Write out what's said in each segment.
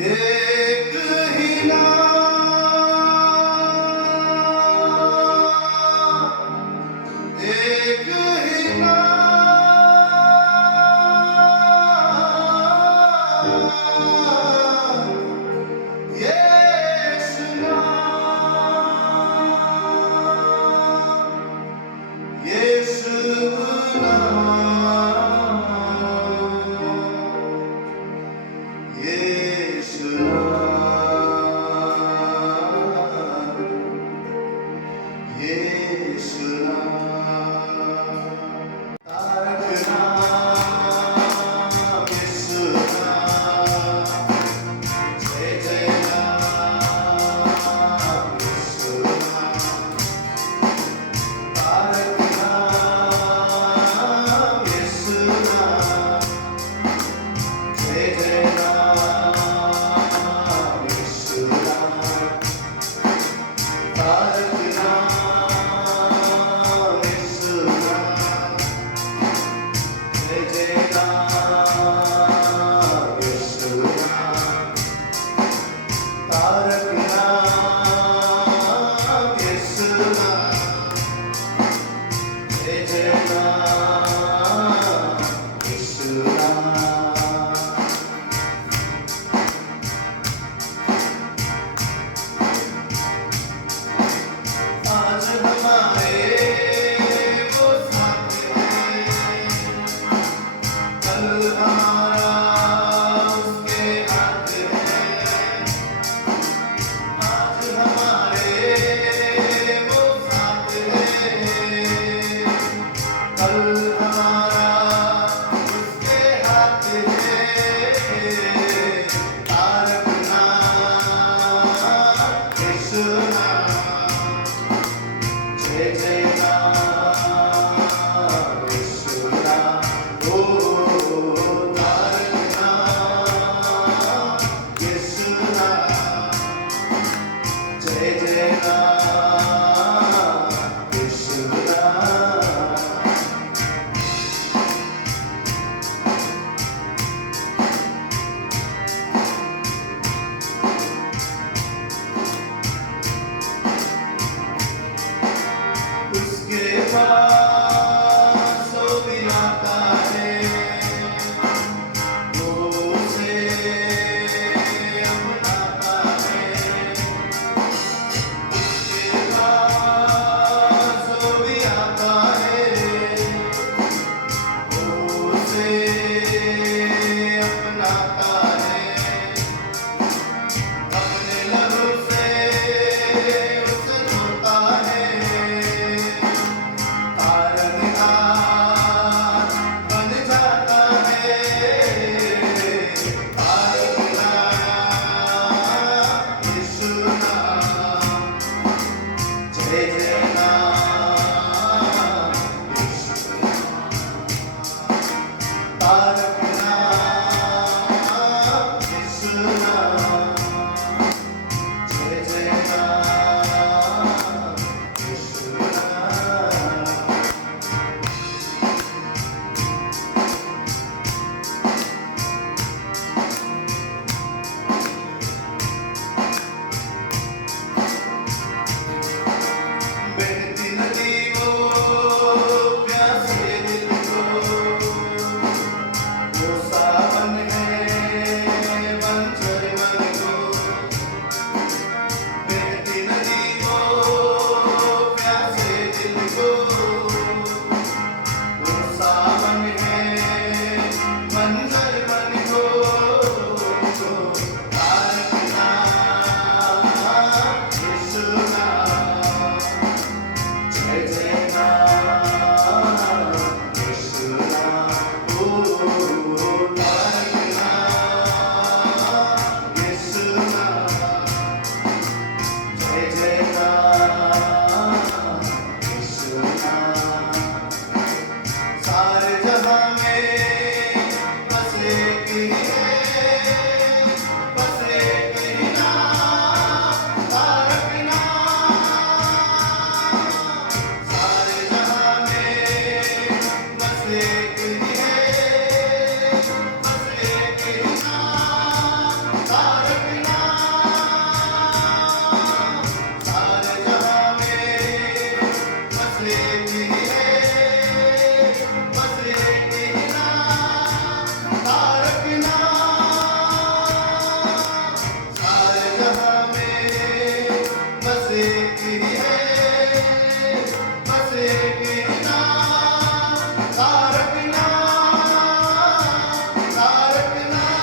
एक ही नाम, एक ही नाम, यीशु नाम, यीशु नाम, यीशु नाम, यीशु नाम। तारक नाम, यीशु नाम, जय जय नाम, यीशु नाम। तारक नाम, यीशु नाम, जय जय नाम, यीशु नाम। तारक नाम, यीशु नाम, जय जय नाम, यीशु नाम। तारक नाम, यीशु नाम, जय जय नाम, यीशु नाम। आज हमारे वो साथ हैं, कल हमारा उसके हाथ है। आज हमारे वो साथ हैं, कल हमारा उसके हाथ है। तारक नाम, यीशु नाम, जय जय नाम, यीशु नाम। ओ तारक नाम, यीशु नाम, जय जय नाम, यीशु नाम। एक ही है, बस एक ही नाम, तारक नाम। सारे जहां में बस एक ही है, बस एक ही नाम, तारक नाम, तारक नाम।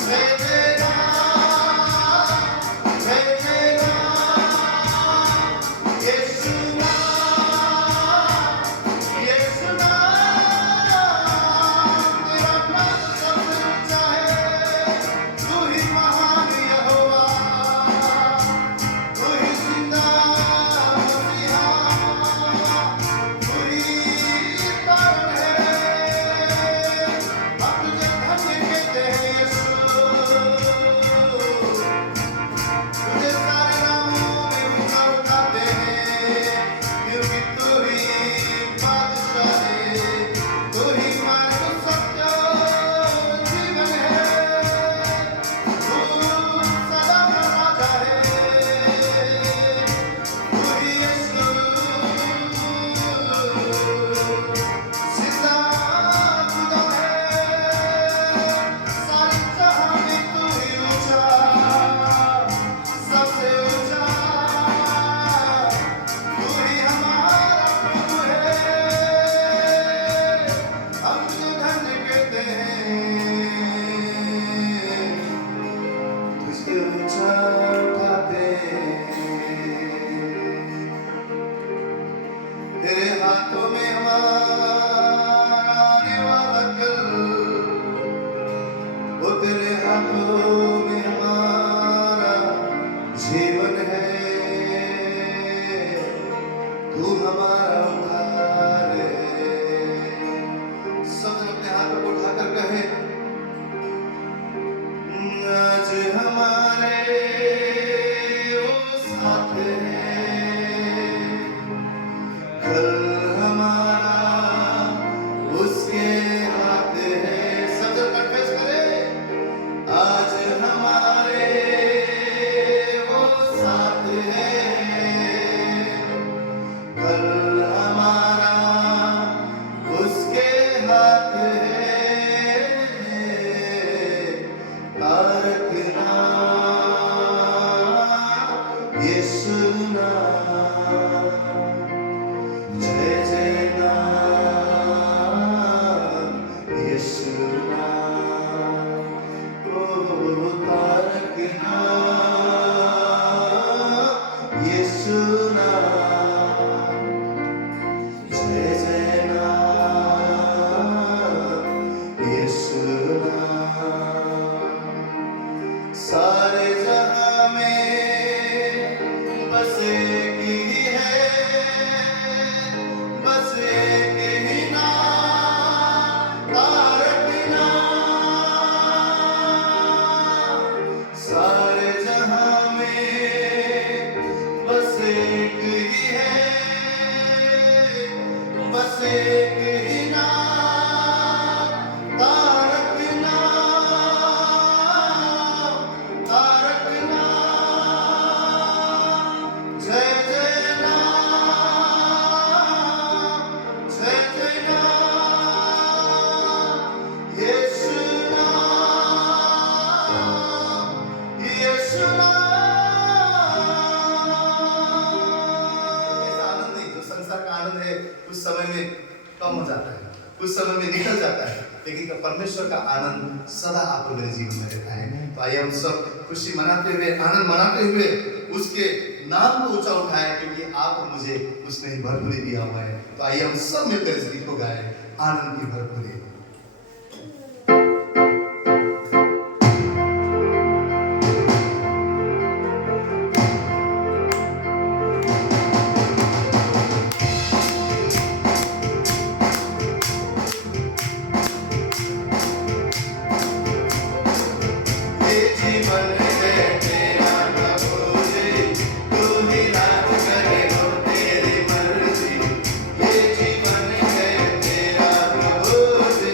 जय जय राम, जय जय राम। यीशु नाम, यीशु नाम। तेरा नाम सबसे ऊंचा है, तू ही महान यहोवा, तू ही जिंदा मसीहा, तू ही कारण है। हम तुझे धन्य कहते हैं यीशु, तुझे सारे नामों में ऊंचा उठाते हैं, क्योंकि तू ही बादशाह है, तू ही मार्ग सत्य जीवन है, तू सदा का राजा है, तू ही यीशु जिंदा खुदा है। सारी जहां में तू ही ऊंचा, सबसे ऊंचा, तू ही हमारा प्रभु है। हम तुझे धन्य कहते हैं, तुझे ऊंचा उठाते हैं। तेरे हाथों में हमारा आने वाला कल, वो तेरे हाथों में हमारा जीवन है। तू हमारा उद्धार है। सब जन अपने हाथों को उठाकर कहे, आज हमारे वो साथ है, कल हमारा उसके हाथ है। सब जन कन्फेस करें, आज हमारे वो साथ है, कल हमारा उसके हाथ है। तारक नाम, यीशु नाम, जय जय नाम, यीशु नाम। ओ तारक नाम, यीशु नाम, जय जय नाम, यीशु नाम। सारे जहां में बस एक ही है, बस एक ही नाम, तारक नाम। सारे जहां में बस एक ही है, बस एक ही नाम, तारक नाम, तारक नाम। जय जय राम, जय जय राम। यीशु नाम, यीशु नाम। ऐसा आनंद नहीं, जो संसार का आनंद है कुछ समय में कम हो जाता है, कुछ समय में निकल जाता है, लेकिन परमेश्वर का आनंद सदा आप और मेरे जीवन में रहता है। तो आइए हम सब खुशी मनाते हुए, आनंद मनाते हुए उसके नाम को ऊंचा उठाएं, क्योंकि आप और मुझे उसने ही भरपूरी दिया हुआ है। तो आइए हम सब मिलकर इस गीत को गाएं, आनंद की भरपूरी। ये जीवन है तेरा प्रभु जी, तू ही राज करे हो तेरी मर्जी। ये जीवन है तेरा प्रभु जी,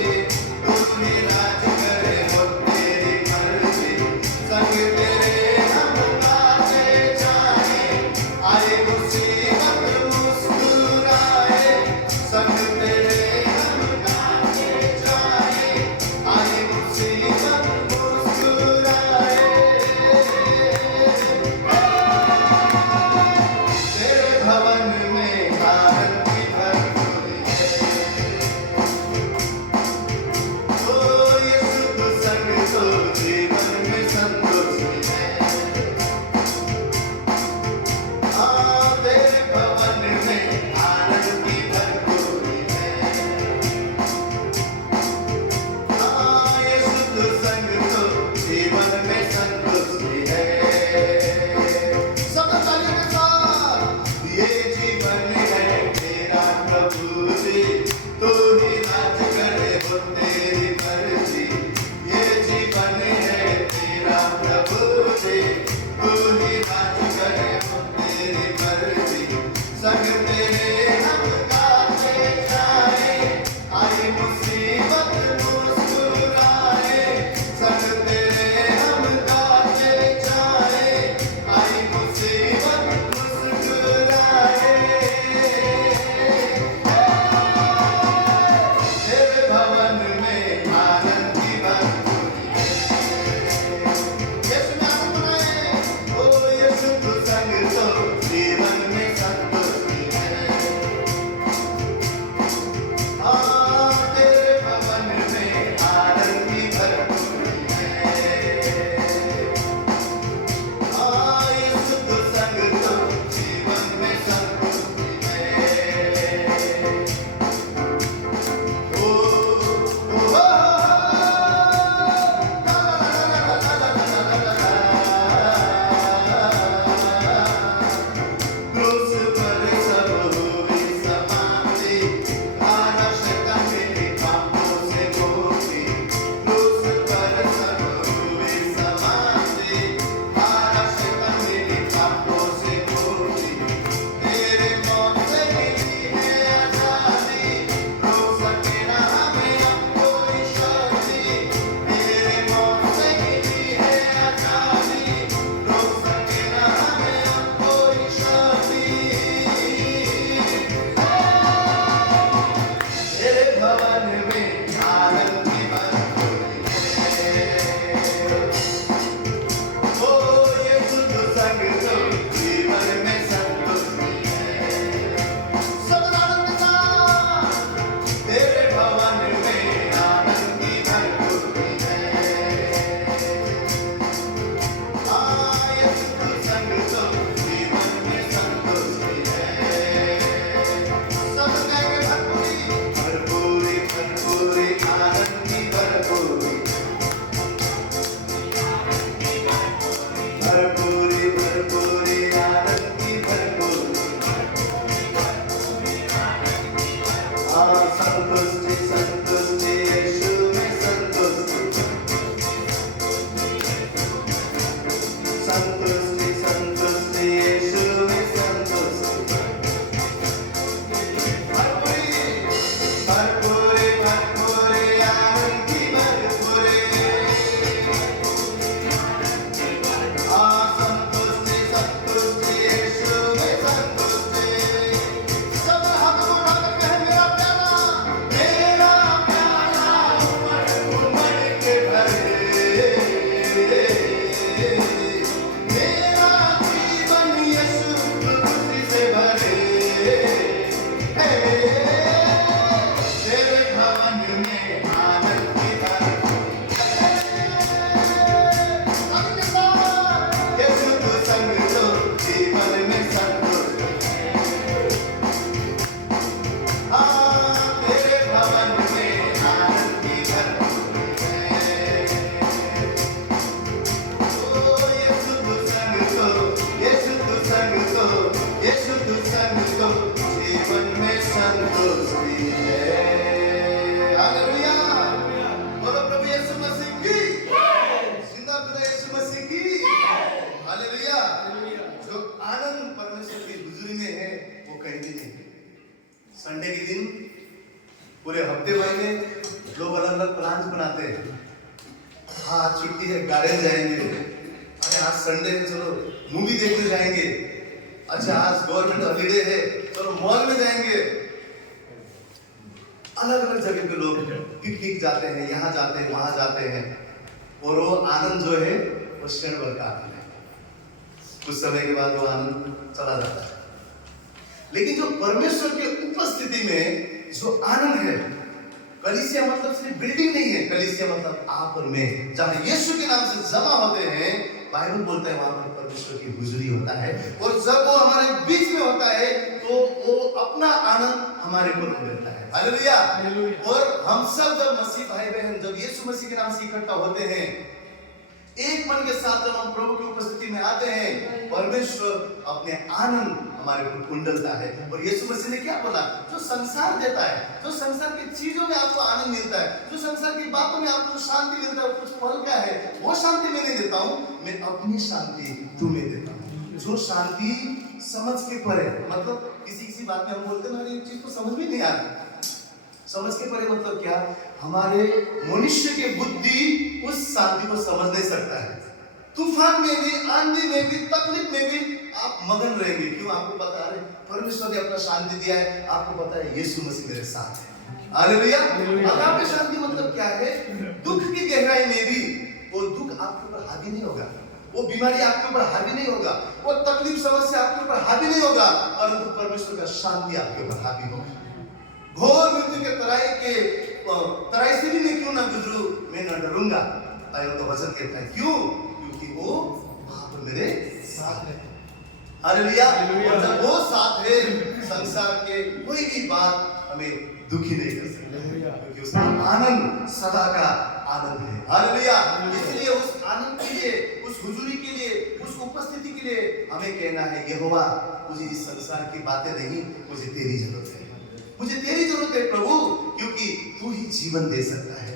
संडे के दिन पूरे हफ्ते भर में लोग अलग अलग प्लान बनाते हैं। हाँ छुट्टी है, गार्डन जाएंगे, अरे आज संडे है चलो मूवी देखने जाएंगे, अच्छा आज गवर्नमेंट हॉलीडे है चलो मॉल में जाएंगे। अलग अलग जगह पे लोग पिकनिक जाते हैं, यहाँ जाते हैं वहां जाते हैं, और वो आनंद जो है वो क्षण भर का आनंद है, कुछ समय के बाद वो आनंद चला जाता है। लेकिन जो परमेश्वर की उपस्थिति में जो आनंद है, कलीसिया मतलब सिर्फ बिल्डिंग नहीं है, कलीसिया मतलब आप और मैं जहां यीशु के नाम से जमा होते हैं, बाइबल बोलता है वहां पर परमेश्वर की हुजूरी होता है, और जब वो हमारे बीच में होता है तो वो अपना आनंद हमारे ऊपर उड़ता है। हालेलुया। और हम सब जब मसीह भाई बहन जब यीशु मसीह के नाम से इकट्ठा होते हैं, एक मन के साथ जब हम प्रभु की उपस्थिति में आते हैं, परमेश्वर अपने आनंद हमारे ऊपर कुंडलता है। और यीशु मसीह ने क्या बोला, जो संसार देता है, जो संसार की चीजों में आपको आनंद मिलता है, जो संसार की बातों में आपको शांति मिलता है, कुछ फल क्या है, वो शांति मैं नहीं देता हूँ, मैं अपनी शांति तुम्हें देता हूँ, जो शांति समझ के परे। मतलब किसी बात में हम बोलते हैं ना ये चीज तो समझ में नहीं आ रही, समझ के परे मतलब क्या, हमारे मनुष्य के बुद्धि उस शांति को समझ नहीं सकता है। तूफान में भी, आंधी में भी, तकलीफ में भी आप मगन रहेंगे। क्यों? आपको पता है परमेश्वर ने अपना शांति दिया है, आपको पता है यीशु मसीह मेरे साथ है। हालेलुया। अगापे शांति मतलब क्या है, दुख की गहराई में भी वो दुख आपके ऊपर हावी नहीं होगा, वो बीमारी आपके ऊपर हावी नहीं होगा, वो तकलीफ समस्या आपके ऊपर हावी नहीं होगा, परंतु परमेश्वर का शांति आपके ऊपर हावी होगा। घोर मृत्यु के तराई से भी मैं क्यों ना गुजरूं, मैं न डरूंगा। बाइबल का वचन कहता है क्यों? क्योंकि वो आप मेरे साथ है। हालेलुया। और जब वो साथ है, संसार के कोई भी बात हमें दुखी नहीं कर सकती, क्योंकि उसका आनंद सदा का आनंद है। हालेलुया। इसलिए उस आनंद के लिए, उस हुजूरी के लिए, उस उपस्थिति के लिए हमें कहना है, यहोवा मुझे इस संसार की बातें नहीं, मुझे तेरी जरूरत है, मुझे तेरी जरूरत है प्रभु, क्योंकि तू ही जीवन दे सकता है,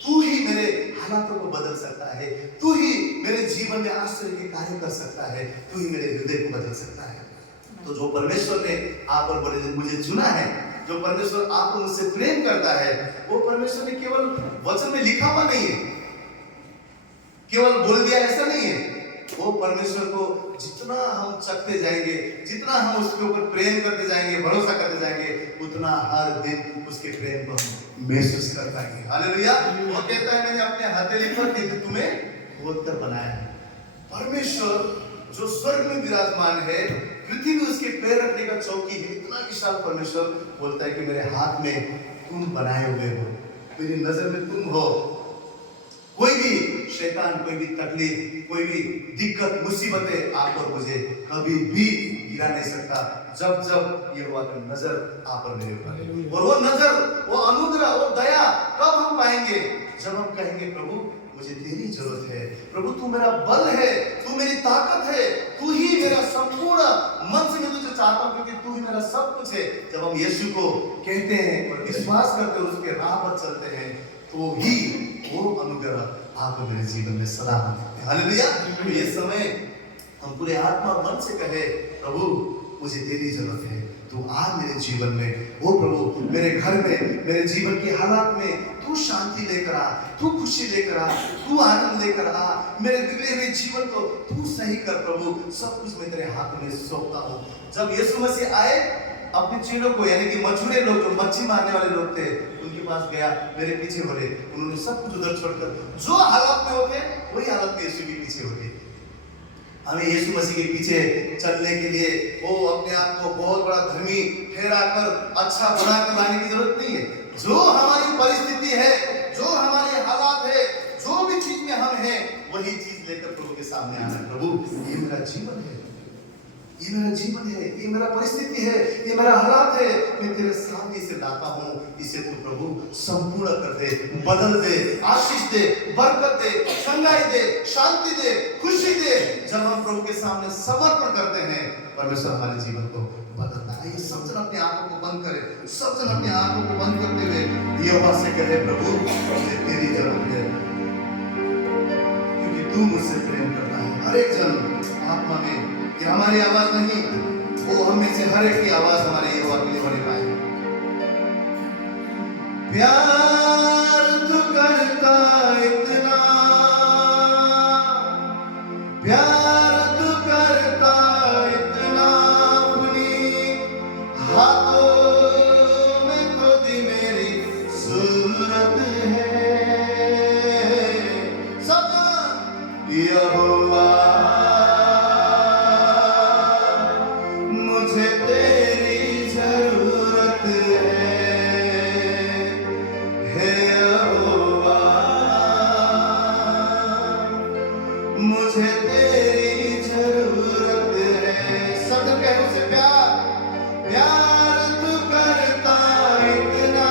तू ही मेरे हालातों को बदल सकता है, तू ही मेरे जीवन में आश्चर्य के कार्य कर सकता है, तू ही मेरे हृदय को बदल सकता है। तो जो परमेश्वर ने आप और मुझे चुना है, जो परमेश्वर आपको मुझसे प्रेम करता है, वो परमेश्वर ने केवल वचन में लिखा हुआ नहीं है, केवल बोल दिया ऐसा नहीं है। वो परमेश्वर को जितना हम चखते जाएंगे, जितना हम उसके ऊपर प्रेम करते जाएंगे, भरोसा करते जाएंगे, उतना हर दिन उसके प्रेम को हम महसूस कर पाएंगे। हालेलुया। वो कहता है मैंने अपने हथेली पर तुम्हें खोद कर बनाया है। परमेश्वर जो स्वर्ग में विराजमान है, पृथ्वी में उसके पैर रखने का चौकी है, इतना विशाल परमेश्वर बोलता है कि मेरे हाथ में तुम बनाए हुए हो, मेरी नजर में तुम हो। कोई भी शैतान, कोई भी तकलीफ, कोई भी दिक्कत, मुसीबतें आप और मुझे कभी भी गिरा नहीं सकता, जब जब ये हुआ कि नजर आप और मेरे ऊपर। और वो नजर, वो अनुग्रह, वो दया कब हम पाएंगे? जब हम कहेंगे प्रभु मुझे तेरी जरूरत है, प्रभु तू मेरा बल है, तू मेरी ताकत है, तू ही मेरा संपूर्ण मन से मैं तुझे चाहता हूं, क्योंकि तू ही मेरा सब कुछ है। जब हम यीशु को कहते हैं और विश्वास करते हैं, उसके राह पर चलते हैं, तो ही वो अनुग्रह आपको मेरे जीवन में सदा है। हालेलुया। तो ये समय हम पूरे आत्मा मन से कहे प्रभु मुझे तेरी जरूरत है, तू आ मेरे जीवन में। ओ प्रभु मेरे घर में, मेरे जीवन के हालात में तू शांति लेकर आ, तू खुशी लेकर आ, तू आनंद लेकर आ, मेरे बिगड़े हुए जीवन को तू सही कर प्रभु। सब कुछ मैं तेरे हाथ में सौंपता हूँ। जब यीशु मसीह आए अपने चेलों को, यानी कि मछुआरे लोग, जो मच्छी मारने वाले लोग थे, उनके पास गया, मेरे पीछे हो रहे, उन्होंने सब कुछ उधर छोड़कर जो हालत में होते वही हालत में यीशु के पीछे हो गए। हमें यीशु मसीह के पीछे चलने के लिए वो अपने आप को बहुत बड़ा धर्मी ठहरा कर, अच्छा बना कर लाने की जरूरत नहीं है। जो हमारी परिस्थिति है, जो हमारे हालात है, जो भी चीज में हम हैं, वही चीज लेकर प्रभु के सामने आना। प्रभु ये मेरा जीवन है, ये मेरा जीवन है, ये मेरा परिस्थिति है, ये मेरा हालात है, मैं तेरे सामने से लाता हूँ, इसे तू प्रभु संपूर्ण कर दे, बदल दे, आशीष दे, बरकत दे, संगाई दे, शांति दे, खुशी दे। जब हम प्रभु के सामने समर्पण करते हैं, परमेश्वर हमारे जीवन को बदलता है। ये सब जन अपने आंखों को बंद करें, सब जन अपने आंखों को बंद करते हुए यहोवा से कहे प्रभु मुझे तेरी जरूरत है, क्योंकि तू मुझसे प्रेम करता है। हर एक जन आत्मा में, ये हमारी आवाज नहीं, वो हम में से हर एक की आवाज हमारे यहोवा के लिए होनी पाए। प्यार तू करता इतना, प्यार तू करता इतना, अपनी हाथों में खोदी मेरी सूरत है। सदा यहोवा मुझे तेरी जरूरत है यहोवा मुझे तेरी जरूरत है। सब कह उसे प्यार, प्यार तू करता इतना।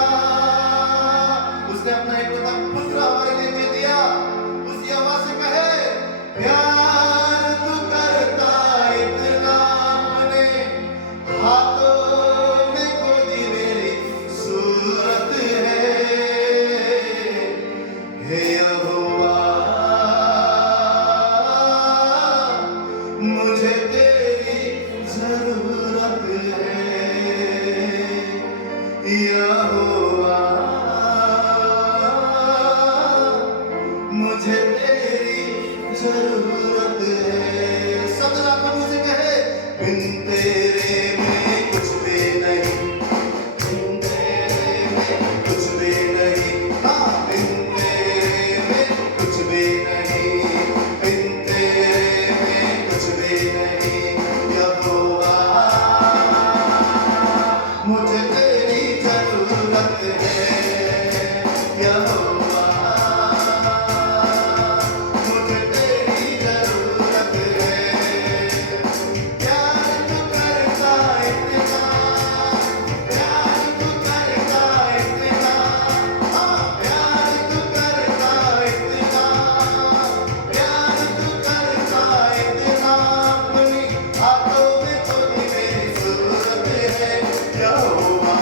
उसने अपना एक पुत्र हमारे लिए दे दिया। उसी आवाज से कहे प्यार तू करता इतना, अपने हाथों में खोदी मेरी सूरत है यहोवा मुझे तेरी जरूरत है यहोवा मुझे तेरी जरूरत है। सब रात मुझे कहे बिन तेरे में कुछ भी नहीं, बिन तेरे में कुछ भी नहीं, हाँ बिन तेरे में कुछ भी नहीं, बिन तेरे में कुछ भी नहीं यहोवा मुझे तेरी जरूरत है यहोवा मुझे तेरी जरूरत है। प्यार तू करता इतना, प्यार तू करता इतना, हाँ प्यार तू करता इतना, प्यार तू करता इतना, अपनी हाथों में खोदी मेरी सूरत है यहोवा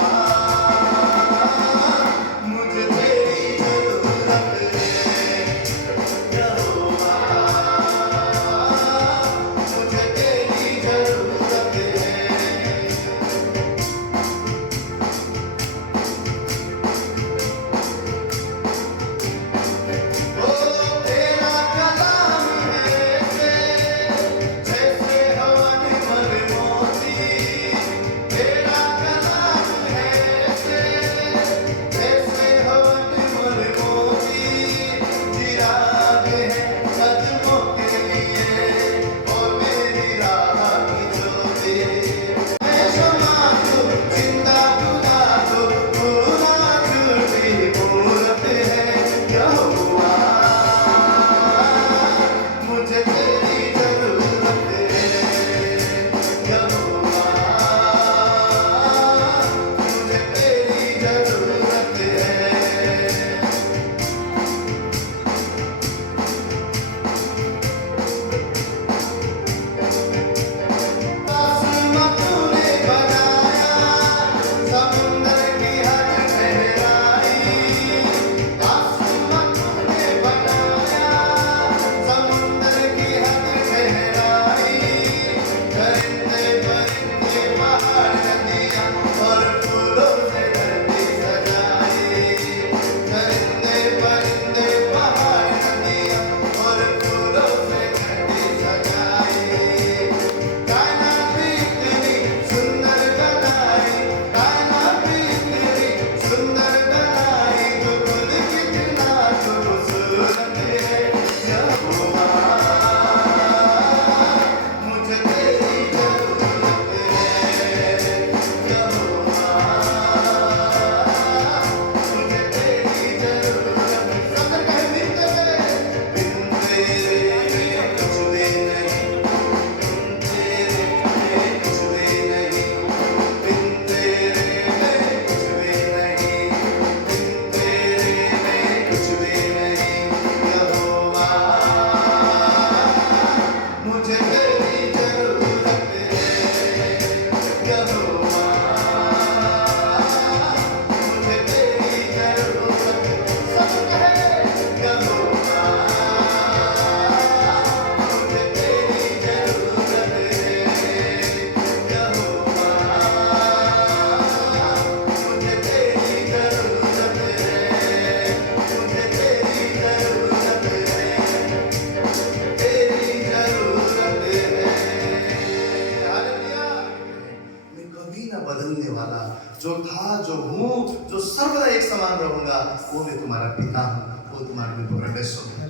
बदलने वाला, जो था, जो हूँ, जो सर्वदा एक समान रहूंगा, वो मैं तुम्हारा पिता हूँ, वो तुम्हारा भी परमेश्वर है।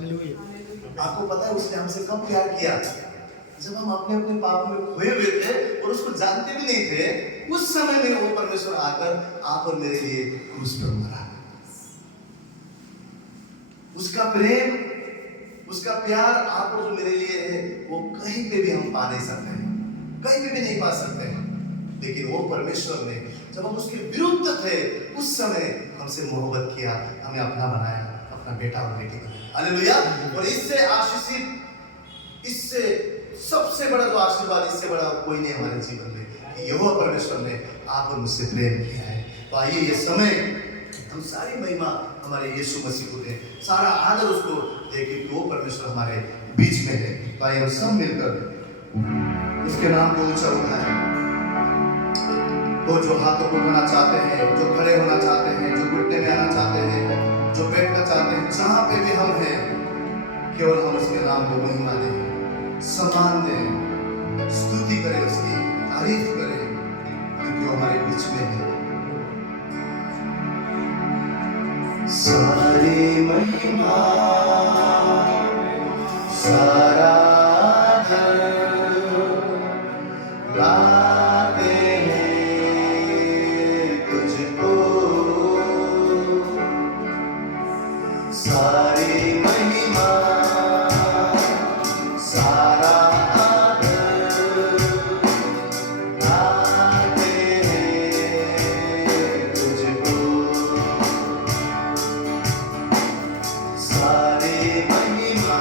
आपको पता है उसने हमसे कब प्यार किया? जब हम अपने अपने पाप में खोए हुए थे और उसको जानते भी नहीं थे, उस समय में वो परमेश्वर आकर आप और मेरे लिए क्रूस पर मरा। उसका प्रेम, उसका प्यार आप और जो मेरे लिए है, वो कहीं पे भी हम पा नहीं सकते हैं, कहीं पे भी नहीं पा सकते हैं। लेकिन वो परमेश्वर ने जब हम उसके विरुद्ध थे, उस समय हमसे मोहब्बत किया, हमें अपना बनाया, अपना बेटा और बेटी बनाया। हालेलुया। और इससे आशीषित, इससे सबसे बड़ा जो आशीर्वाद, इससे बड़ा कोई नहीं हमारे जीवन में, कि यहोवा परमेश्वर ने आप और मुझसे प्रेम किया है। तो आइए ये समय हम सारी महिमा हमारे यीशु मसीह को दें, सारा आदर उसको दें, क्योंकि वो परमेश्वर हमारे बीच में है। तो आइए हम सब मिलकर उसके नाम को ऊंचा उठाएं। वो जो हाथों को उठाना चाहते हैं, जो खड़े होना चाहते हैं, जो घुटने में आना चाहते हैं, जो बैठना चाहते हैं, जहाँ पे भी हम हैं, केवल हम उसके नाम को महिमा दें, सम्मान दें, स्तुति करें, उसकी तारीफ करें, क्योंकि वो हमारे बीच में है। सारी महिमा, सारा गाते हैं तुझको, सारी महिमा, सारा सारी महिमा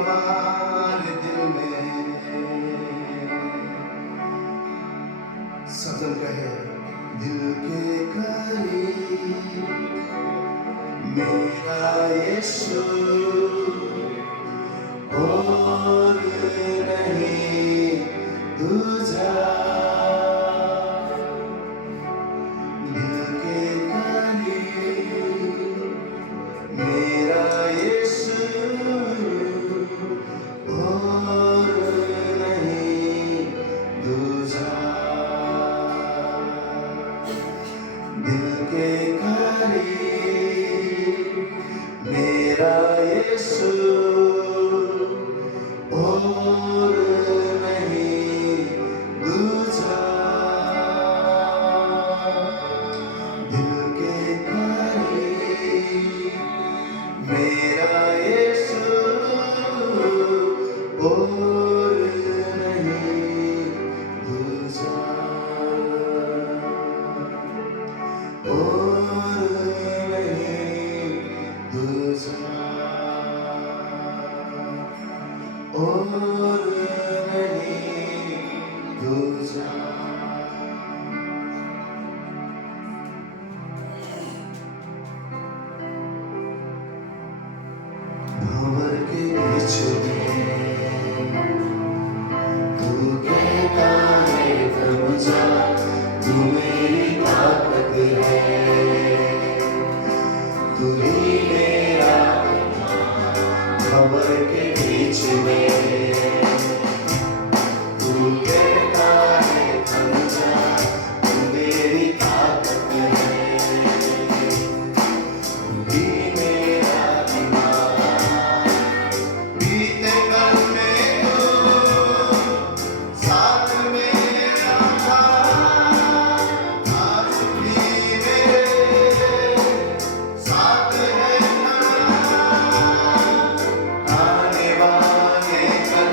हमारे दिल में। सजन कहे दिल के करीब मेरा यीशु और नहीं दूजा। दिल के करीब मेरा यीशु और नहीं दूजा। दिल के करीब मेरा यीशु और नहीं दूजा। दिल के करीब मेरा यीशु और नहीं दूजा। और नहीं दूजा। और नहीं दूजा। भंवर के बीच में तू कहता है थम जा, तू मेरी ताकत है, तू ही मेरा। भंवर के बीच में तू कहता है थम जा, तू मेरी ताकत है, तू ही मेरा ईमान। बीते कल में तू साथ मेरा था, आज भी मेरे साथ है। आने वाले कल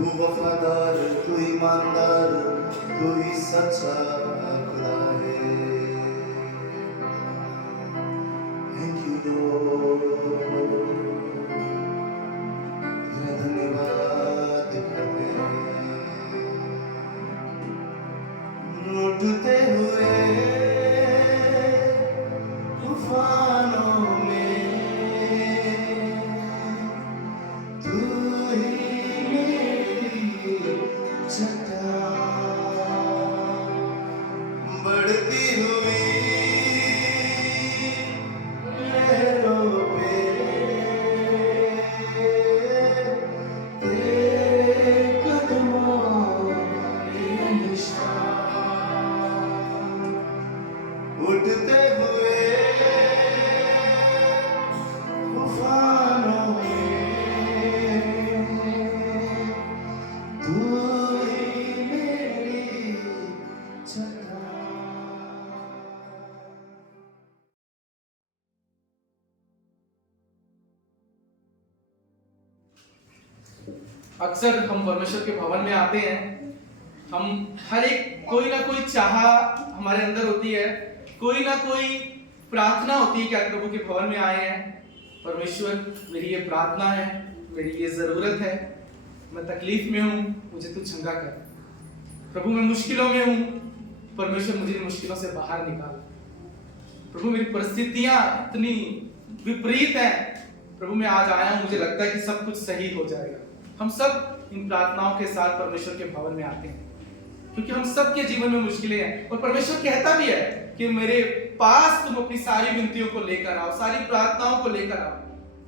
तू वफादार, तू ईमानदार, तू ही सच्चा खुदा है। थैंक यू लॉर्ड, तेरा धन्यवाद करते हैं। उठते हुए तूफानों में तू ही मेरी चट्टान, बढ़ती हुई लहरों पे तेरे कदमों के निशान, उठते हुए तूफानों में तू ही मेरी चट्टान। अक्सर हम परमेश्वर के भवन में आते हैं। हम हर एक कोई ना कोई चाह हमारे अंदर होती है, कोई ना कोई प्रार्थना होती है कि आज प्रभु के भवन में आए हैं। परमेश्वर, मेरी ये प्रार्थना है, मेरी ये जरूरत है, मैं तकलीफ में हूँ, मुझे तू चंगा कर। प्रभु मैं मुश्किलों में हूँ, परमेश्वर मुझे इन मुश्किलों से बाहर निकाल। प्रभु मेरी परिस्थितियां इतनी विपरीत हैं, प्रभु मैं आज आया हूँ, मुझे लगता है कि सब कुछ सही हो जाएगा। हम सब इन प्रार्थनाओं के साथ परमेश्वर के भवन में आते हैं क्योंकि हम सब के जीवन में मुश्किलें हैं, और परमेश्वर कहता भी है कि मेरे पास तुम अपनी सारी विनतियों को लेकर आओ, सारी प्रार्थनाओं को लेकर आओ,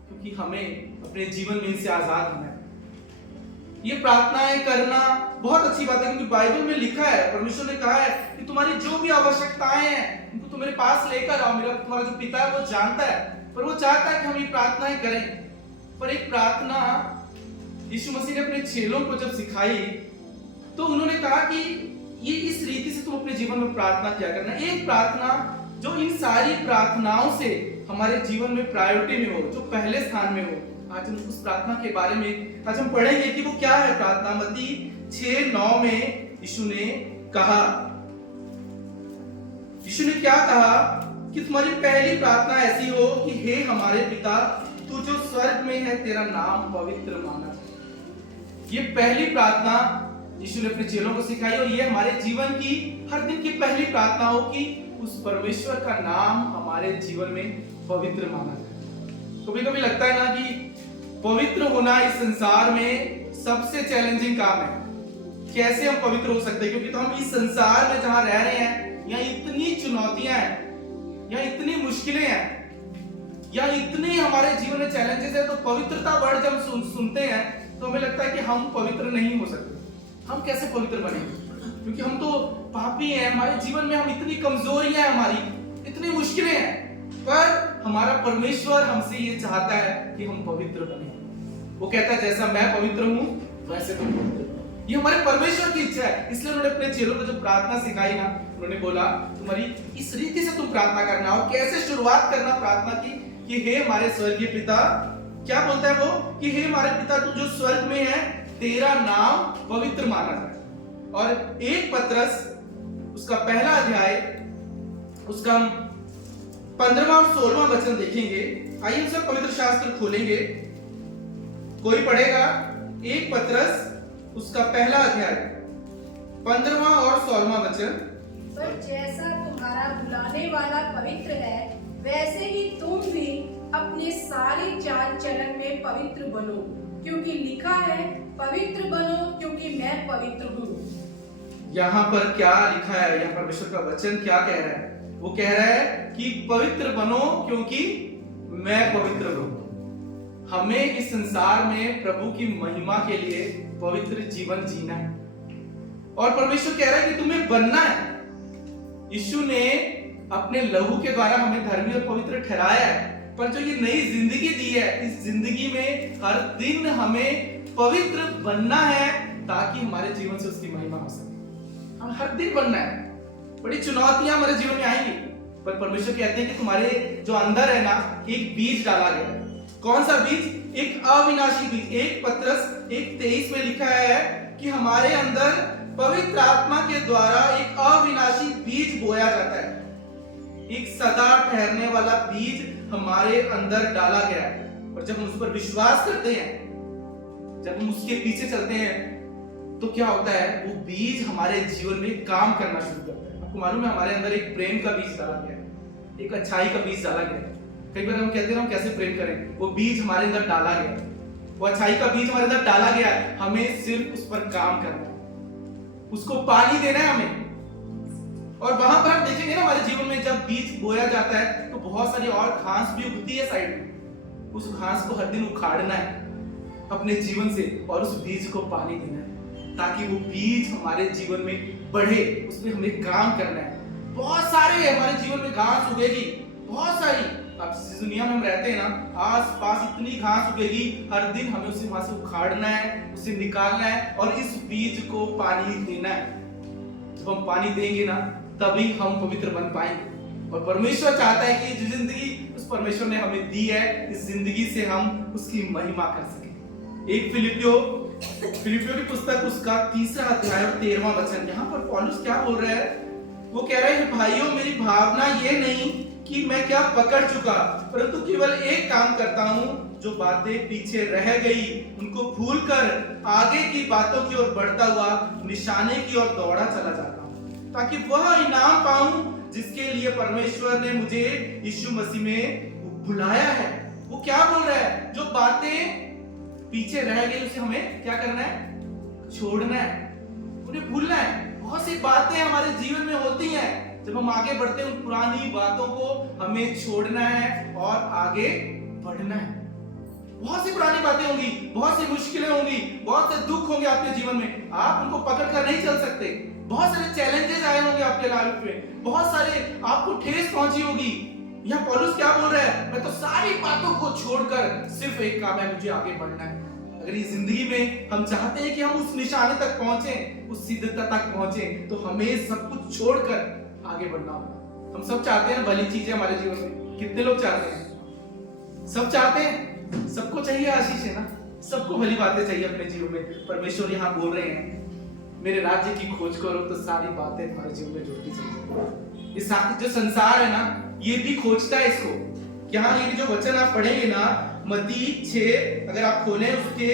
क्योंकि हमें अपने जीवन में इनसे आजाद होना है। ये प्रार्थनाएं करना बहुत अच्छी बात है, क्योंकि बाइबल में लिखा है, परमेश्वर ने कहा है कि तुम्हारी जो भी आवश्यकताएं हैं उनको तुम मेरे पास लेकर आओ। मेरा तुम्हारा जो पिता है वो जानता है, पर वो चाहता है कि हम ये प्रार्थनाएं करें। पर एक प्रार्थना यीशु मसीह ने अपने चेलों को जब सिखाई तो उन्होंने कहा कि ये इस रीति से तुम अपने जीवन में प्रार्थना किया करना। एक प्रार्थना जो इन सारी प्रार्थनाओं से हमारे जीवन में प्रायोरिटी में हो, जो पहले स्थान में हो। आज हम उस प्रार्थना के बारे में आज हम पढ़ेंगे कि वो क्या है प्रार्थना। मत्ती 6:9 में यीशु ने कहा, यीशु ने क्या कहा कि तुम्हारी पहली प्रार्थना ऐसी हो कि हे हमारे पिता, तू जो स्वर्ग में है, तेरा नाम पवित्र माना जाए। ये पहली प्रार्थना यीशु ने अपने चेलों को सिखाई, और ये हमारे जीवन की हर दिन की पहली प्रार्थना हो कि उस परमेश्वर का नाम हमारे जीवन में पवित्र माना जाए। कभी कभी लगता है ना कि पवित्र होना इस संसार में सबसे चैलेंजिंग काम है। कैसे हम पवित्र हो सकते हैं, क्योंकि तो हम इस संसार में जहां रह रहे हैं, यहाँ इतनी चुनौतियां हैं, यहाँ इतनी मुश्किलें हैं, या इतने हमारे जीवन में चैलेंजेस है। तो पवित्रता वर्ड जब सुनते हैं तो हमें लगता है कि हम पवित्र नहीं हो सकते। हम कैसे पवित्र बनेंगे, क्योंकि हम तो पापी हैं, हमारे जीवन में हम इतनी कमजोरियां हैं, हमारी इतनी मुश्किलें हैं। पर हमारा परमेश्वर हमसे ये चाहता है कि हम पवित्र बने। वो कहता है जैसा मैं पवित्र हूं वैसे तुम पवित्र बनो। ये हमारे परमेश्वर की इच्छा है। इसलिए उन्होंने अपने चेलों को जो प्रार्थना सिखाई ना, उन्होंने बोला तुम्हारी इस रीति से तुम प्रार्थना करना। और कैसे शुरुआत करना प्रार्थना की कि हे हमारे स्वर्गीय पिता, क्या बोलता है वो कि हे हमारे पिता, तू जो स्वर्ग में है, तेरा नाम पवित्र माना जाए। और 1 पत्रस उसका पहला अध्याय उसका 15वां और 16वां वचन देखेंगे। आइए हम सब पवित्र शास्त्र खोलेंगे, कोई पढ़ेगा। 1 पत्रस उसका पहला अध्याय 15वां और 16वां वचन। पर जैसा तुम्हारा बुलाने वाला पवित्र है, वैसे ही तुम भी अपने सारे चाल चलन में पवित्र बनो, क्योंकि लिखा है पवित्र बनो क्योंकि मैं पवित्र हूँ। यहाँ पर क्या लिखा है, यहाँ परमेश्वर का वचन क्या कह रहा है? वो कह रहा है कि पवित्र बनो क्योंकि मैं पवित्र हूँ। हमें इस संसार में प्रभु की महिमा के लिए पवित्र जीवन जीना है, और परमेश्वर कह रहा है कि तुम्हें बनना है। यीशु ने अपने लहू के द्वारा हमें धर्मी और पवित्र ठहराया है, पर जो ये नई जिंदगी दी है, इस जिंदगी में हर दिन हमें पवित्र बनना है ताकि हमारे जीवन से उसकी महिमा हो सके। हम हर दिन बनना है। बड़ी चुनौतियां हमारे जीवन में आएंगी, पर परमेश्वर कहते हैं कि तुम्हारे जो अंदर है ना, एक बीज डाला गया है। कौन सा बीज? एक अविनाशी बीज। 1 पत्रस 1:23 में लिखा है कि हमारे अंदर पवित्र आत्मा के द्वारा एक अविनाशी बीज बोया जाता है। एक सदा ठहरने वाला बीज हमारे अंदर डाला गया है, और जब हम उस पर विश्वास करते हैं, जब हम उसके पीछे चलते हैं, तो क्या होता है? वो बीज हमारे जीवन में काम करना शुरू करता है। आपको मालूम है, हमारे अंदर एक प्रेम का बीज डाला गया है, एक अच्छाई का बीज डाला गया है। कई बार हम कहते हैं हम कैसे प्रेम करें, वो बीज हमारे अंदर डाला गया है, वो अच्छाई का बीज हमारे अंदर डाला गया है। हमें सिर्फ उस पर काम करना है, उसको पानी देना है हमें। और वहां पर हम देखेंगे ना, हमारे जीवन में जब बीज बोया जाता है तो बहुत सारी और घास भी उगती है साइड में। उस घास को हर दिन उखाड़ना है अपने जीवन से, और उस बीज को पानी देना है, ताकि वो बीज हमारे जीवन में बढ़े, उसमें हमें काम करना है। बहुत सारे हमारे जीवन में घास उगेगी, बहुत सारी। अब जिस दुनिया में हम रहते हैं ना, आस पास इतनी घास उगेगी, हर दिन हमें उसे वहां से उखाड़ना है, उसे निकालना है, और इस बीज को पानी देना है। जब हम पानी देंगे ना, तभी हम पवित्र बन पाएंगे। और परमेश्वर चाहता है कि जो जिंदगी उस परमेश्वर ने हमें दी है, इस जिंदगी से हम उसकी महिमा कर सकें। एक फिलिपियो की पुस्तक, उसका 3रा अध्याय और 13वां वचन, यहाँ पर पौलुस क्या बोल रहा है? वो कह रहे हैं, भाइयों मेरी भावना ये नहीं कि मैं क्या पकड़ चुका, परंतु केवल एक काम करता हूँ, जो बातें पीछे रह गई उनको भूलकर आगे की बातों की ओर बढ़ता हुआ निशाने की ओर दौड़ा चला जाता हूँ, ताकि वह इनाम पाऊं जिसके लिए परमेश्वर ने मुझे यीशु मसीह में बुलाया है। वो क्या बोल रहा है? जो बातें पीछे रह गई उसे हमें क्या करना है? छोड़ना है, उन्हें भूलना है। बहुत सी बातें हमारे जीवन में होती हैं, जब हम आगे बढ़ते हैं उन पुरानी बातों को हमें छोड़ना है और आगे बढ़ना है। बहुत सी पुरानी बातें होंगी, बहुत सी मुश्किलें होंगी, बहुत से दुख होंगे आपके जीवन में, आप उनको पकड़ कर नहीं चल सकते। बहुत सारे चैलेंजेस आए होंगे आपके लाइफ में, बहुत सारे आपको ठेस पहुंची होगी। यहाँ पौलुस क्या बोल रहा है? मैं तो सारी बातों को छोड़कर सिर्फ एक काम है, मुझे आगे बढ़ना है। अगर इस जिंदगी में हम चाहते हैं कि हम उस निशाने तक पहुंचे, उस सिद्धता तक पहुंचे, तो हमें सब कुछ छोड़कर आगे बढ़ना होगा। हम सब चाहते हैं भली चीजें हमारे जीवन में। कितने लोग चाहते हैं? सब चाहते हैं, सबको चाहिए आशीष, है ना? सबको भली बातें चाहिए अपने जीवन में। परमेश्वर यहाँ बोल रहे हैं, मेरे राज्य की खोज करो तो सारी बातें तुम्हारे जीवन में जुड़ती चलेंगी। इस जो संसार है ना, ये भी खोजता है इसको। यहाँ ये जो वचन आप पढ़ेंगे ना, मत्ती 6 अगर आप खोलें, उसके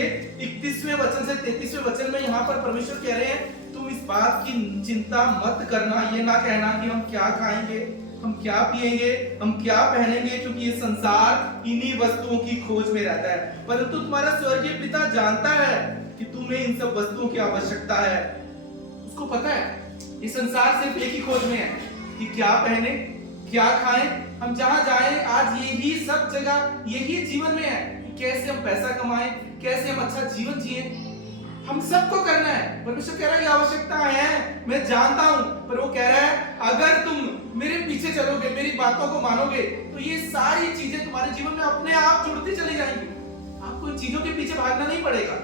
31वें वचन से 33वें वचन में यहाँ पर परमेश्वर कह रहे हैं, तुम इस बात की चिंता मत करना, ये ना कहना कि हम क्या खाएंगे, हम क्या पिएंगे, हम क्या पहनेंगे, क्योंकि ये संसार इन्हीं वस्तुओं की खोज में रहता है। परंतु तुम्हारा स्वर्गीय पिता जानता है कि तुम्हें इन सब वस्तुओं की आवश्यकता है। उसको पता है ये संसार सिर्फ एक ही खोज में है कि क्या पहने, क्या खाएं, हम जहां जाएं, आज यही सब जगह यही जीवन में है कि कैसे हम पैसा कमाएं, कैसे हम अच्छा जीवन जिए। हम सबको करना है। परमेश्वर कह रहा है ये आवश्यकता है, मैं जानता हूं, पर वो कह रहा है अगर तुम मेरे पीछे चलोगे, मेरी बातों को मानोगे, तो ये सारी चीजें तुम्हारे जीवन में अपने आप जुड़ती चली जाएंगी। आपको इन चीजों के पीछे भागना नहीं पड़ेगा।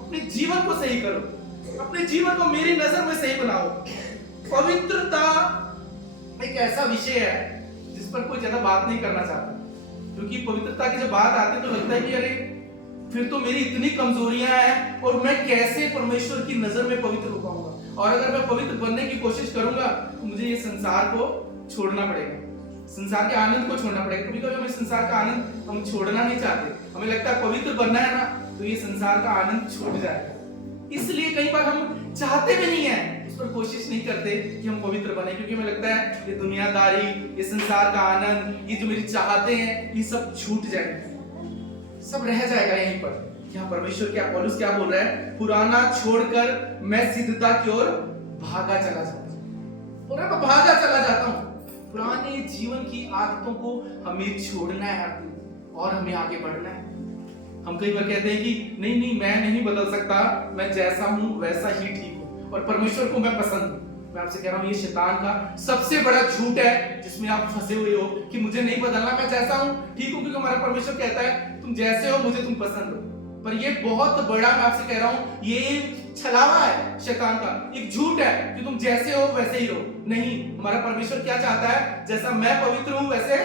अपने जीवन को सही करो, अपने जीवन को मेरी नजर में सही बनाओ। पवित्रता एक ऐसा विषय है जिस पर कोई ज्यादा बात नहीं करना चाहता, क्योंकि पवित्रता की जब बात आती है तो लगता है कि अरे फिर तो मेरी इतनी कमजोरियां हैं और मैं कैसे परमेश्वर की नजर में पवित्र हो पाऊंगा। और अगर मैं पवित्र बनने की कोशिश करूंगा तो मुझे ये संसार को छोड़ना पड़ेगा, संसार के आनंद को छोड़ना पड़ेगा। कभी कभी हमें संसार का आनंद हम छोड़ना नहीं चाहते, हमें लगता है पवित्र बनना है ना तो ये संसार का आनंद छूट जाएगा। इसलिए कई बार हम चाहते भी नहीं है, उस पर कोशिश नहीं करते कि हम पवित्र बने, क्योंकि हमें लगता है ये दुनियादारी, ये संसार का आनंद, ये जो मेरी चाहते हैं, ये सब छूट जाएगा, सब रह जाएगा यहीं पर। यहाँ परमेश्वर क्या, पौलुस क्या बोल रहा है? पुराना छोड़कर मैं सिद्धता की ओर भागा चला जाता हूँ, पुराना भागा चला जाता हूँ। पुराने जीवन की आदतों को हमें छोड़ना है और हमें आगे बढ़ना है। हम कई बार कहते हैं कि नहीं नहीं मैं नहीं बदल सकता, मैं जैसा हूँ वैसा ही ठीक हूँ और परमेश्वर को मैं पसंद हूँ। मैं आपसे कह रहा हूँ ये शैतान का सबसे बड़ा झूठ है जिसमें आप फंसे हुए हो कि मुझे नहीं बदलना, मैं जैसा हूँ ठीक हूँ, क्योंकि हमारा परमेश्वर कहता है तुम जैसे हो मुझे तुम पसंद हो। पर ये बहुत बड़ा, मैं आपसे कह रहा हूँ, ये छलावा है शैतान का, एक झूठ है कि तुम जैसे हो वैसे ही रहो। नहीं, हमारा परमेश्वर क्या चाहता है? जैसा मैं पवित्र हूँ वैसे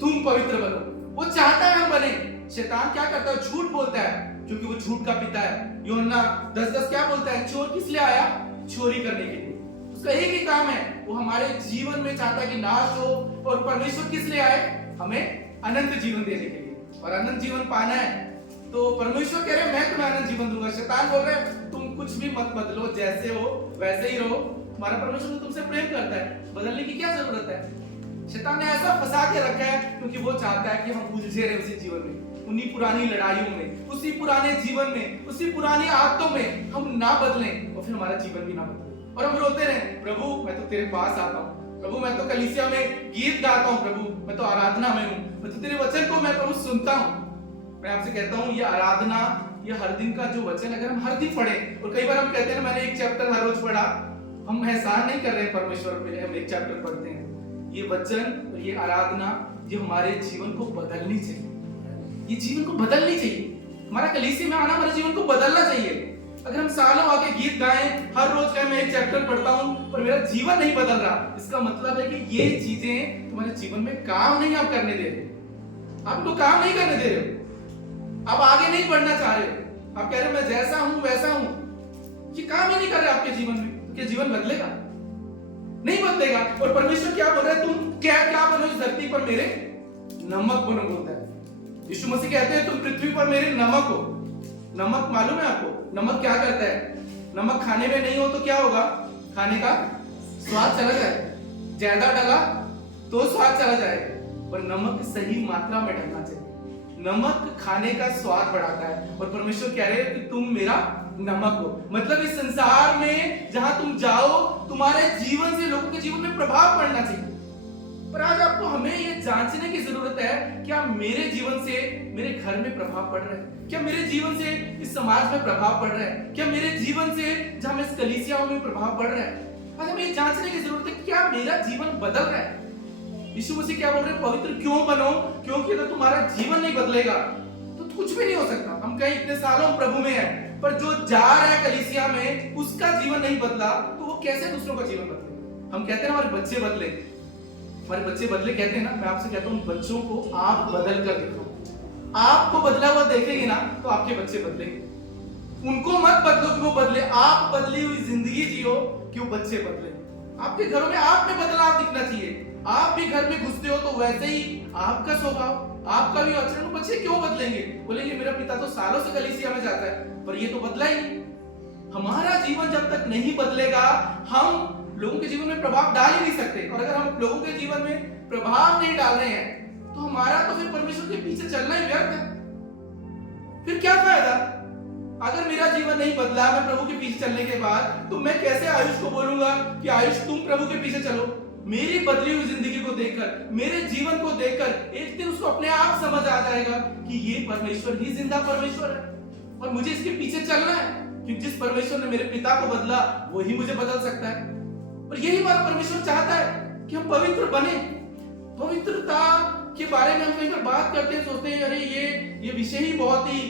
तुम पवित्र बनो। वो चाहता है हम बने, शैतान क्या करता है? झूठ बोलता है, क्योंकि वो झूठ का पिता है। यूहन्ना 10:10 क्या बोलता है? चोर किस लिए आया? चोरी करने के लिए। उसका एक ही काम है, वो हमारे जीवन में चाहता है कि नाश हो। और परमेश्वर किस लिए आए? हमें अनंत जीवन देने के लिए। और अनंत जीवन पाना है तो परमेश्वर कह रहे हैं मैं तुम्हें अनंत जीवन दूंगा। शैतान बोल रहे हैं तुम कुछ भी मत बदलो, जैसे हो वैसे ही रहो। हमारा परमेश्वर तो तुमसे प्रेम करता है, बदलने की क्या जरूरत है? शैतान ने ऐसा फंसा के रखा है क्योंकि वो चाहता है कि हम उलझे रहे उसी जीवन में, उन्हीं पुरानी लड़ाइयों में, उसी पुराने जीवन में, उसी पुरानी आदतों में हम ना बदलें और फिर हमारा जीवन भी ना बदले और हम रोते रहे, प्रभु मैं तो तेरे पास आता हूँ, प्रभु मैं तो कलीसिया में गीत गाता हूँ, प्रभु मैं तो आराधना में हूँ, मैं तो तेरे वचन को मैं प्रभु सुनता हूँ। मैं आपसे कहता हूँ ये आराधना, ये हर दिन का जो वचन अगर हम हर दिन पढ़ें, और कई बार हम कहते हैं मैंने एक चैप्टर हर रोज पढ़ा, हम एहसान नहीं कर रहे हैं परमेश्वर पे, हम एक चैप्टर पढ़ते हैं। ये वचन और ये आराधना ये हमारे जीवन को बदलनी चाहिए, ये जीवन को बदलनी चाहिए। हमारा कलीसिया में आना हमारे जीवन को बदलना चाहिए। अगर हम सालों आके गीत गाएं, हर रोज कहें मैं एक चैप्टर पढ़ता हूं पर मेरा जीवन नहीं बदल रहा, इसका मतलब है कि ये चीजें तुम्हारे जीवन में काम नहीं आप करने दे रहे, आप तो काम नहीं करने दे रहे हो, आप आगे नहीं बढ़ना चाह रहे हो, आप कह रहे हो मैं जैसा हूं वैसा हूं, ये काम ही नहीं कर रहे आपके जीवन में, तो क्या जीवन बदलेगा? नहीं बदलेगा। और परमेश्वर क्या बोल रहा है? तुम क्या बनो इस धरती पर? मेरे नमक बनो बोलता है। यीशु मसीह कहते हैं तुम पृथ्वी पर मेरे नमक हो। नमक मालूम है आपको नमक क्या करता है? नमक खाने में नहीं हो तो क्या होगा? खाने का स्वाद चला जाएगा, ज्यादा डाला तो स्वाद चला जाएगा, पर नमक सही मात्रा में डालना चाहिए। नमक खाने का स्वाद बढ़ाता है और परमेश्वर कह रहे हैं कि तुम मेरा नमक हो। मतलब इस संसार में जहां तुम जाओ तुम्हारे जीवन से लोगों के जीवन में प्रभाव पड़ना चाहिए। पर आज आपको हमें ये जांचने की जरूरत है क्या मेरे जीवन से मेरे घर में प्रभाव पड़ रहा है? क्या मेरे जीवन से इस समाज में प्रभाव पड़ रहा है? क्या मेरे जीवन से जहां मैं इस कलीसिया में प्रभाव पड़ रहा है? आज हमें ये जांचने की जरूरत है क्या मेरा जीवन बदल रहा है? यीशु मसीह क्या बोल रहे हैं? पवित्र क्यों बनो? क्योंकि अगर तुम्हारा जीवन नहीं बदलेगा तो कुछ भी नहीं हो सकता। हम कहीं इतने सालों प्रभु में हैं पर जो जा रहा है कलीसिया में उसका जीवन नहीं बदला तो वो कैसे दूसरों का जीवन बदले? हम कहते हैं हमारे बच्चे बदले, हमारे बच्चे बदले कहते हैं ना, मैं आपसे कहता हूँ बच्चों को आप बदल कर देखो। आपको बदला हुआ देखेंगे ना तो आपके बच्चे बदलेंगे। उनको मत बदलो कि वो बदले, आप बदली हुई जिंदगी जियो कि वो बच्चे बदले। आपके घरों में आप में बदलाव दिखना चाहिए। आप भी घर में घुसते हो तो वैसे ही आपका स्वभाव, आपका भी आचरण, बच्चे क्यों बदलेंगे? बोलेंगे मेरा पिता तो सालों से कलीसिया में जाता है पर ये तो बदला ही नहीं। हमारा जीवन जब तक नहीं बदलेगा हम लोगों के जीवन में प्रभाव डाल ही नहीं सकते। और अगर हम लोगों के जीवन में प्रभाव नहीं डाल रहे हैं तो हमारा तो फिर परमेश्वर के पीछे चलना ही व्यर्थ है। फिर क्या फायदा? अगर मेरा जीवन नहीं बदला मैं प्रभु के पीछे चलने के बाद तो मैं कैसे आयुष को बोलूंगा कि आयुष तुम प्रभु के पीछे चलो? मेरी बदली हुई जिंदगी को देखकर, मेरे जीवन को देखकर एक दिन उसको अपने आप समझ आ जाएगा कि ये परमेश्वर ही जिंदा परमेश्वर है और मुझे इसके पीछे चलना है, क्योंकि जिस परमेश्वर ने मेरे पिता को बदला वही मुझे बदल सकता है। और यही बात परमेश्वर चाहता है कि हम पवित्र बने। पवित्रता के बारे में हम कई बार बात करते हैं, सोचते हैं अरे ये विषय ही बहुत ही,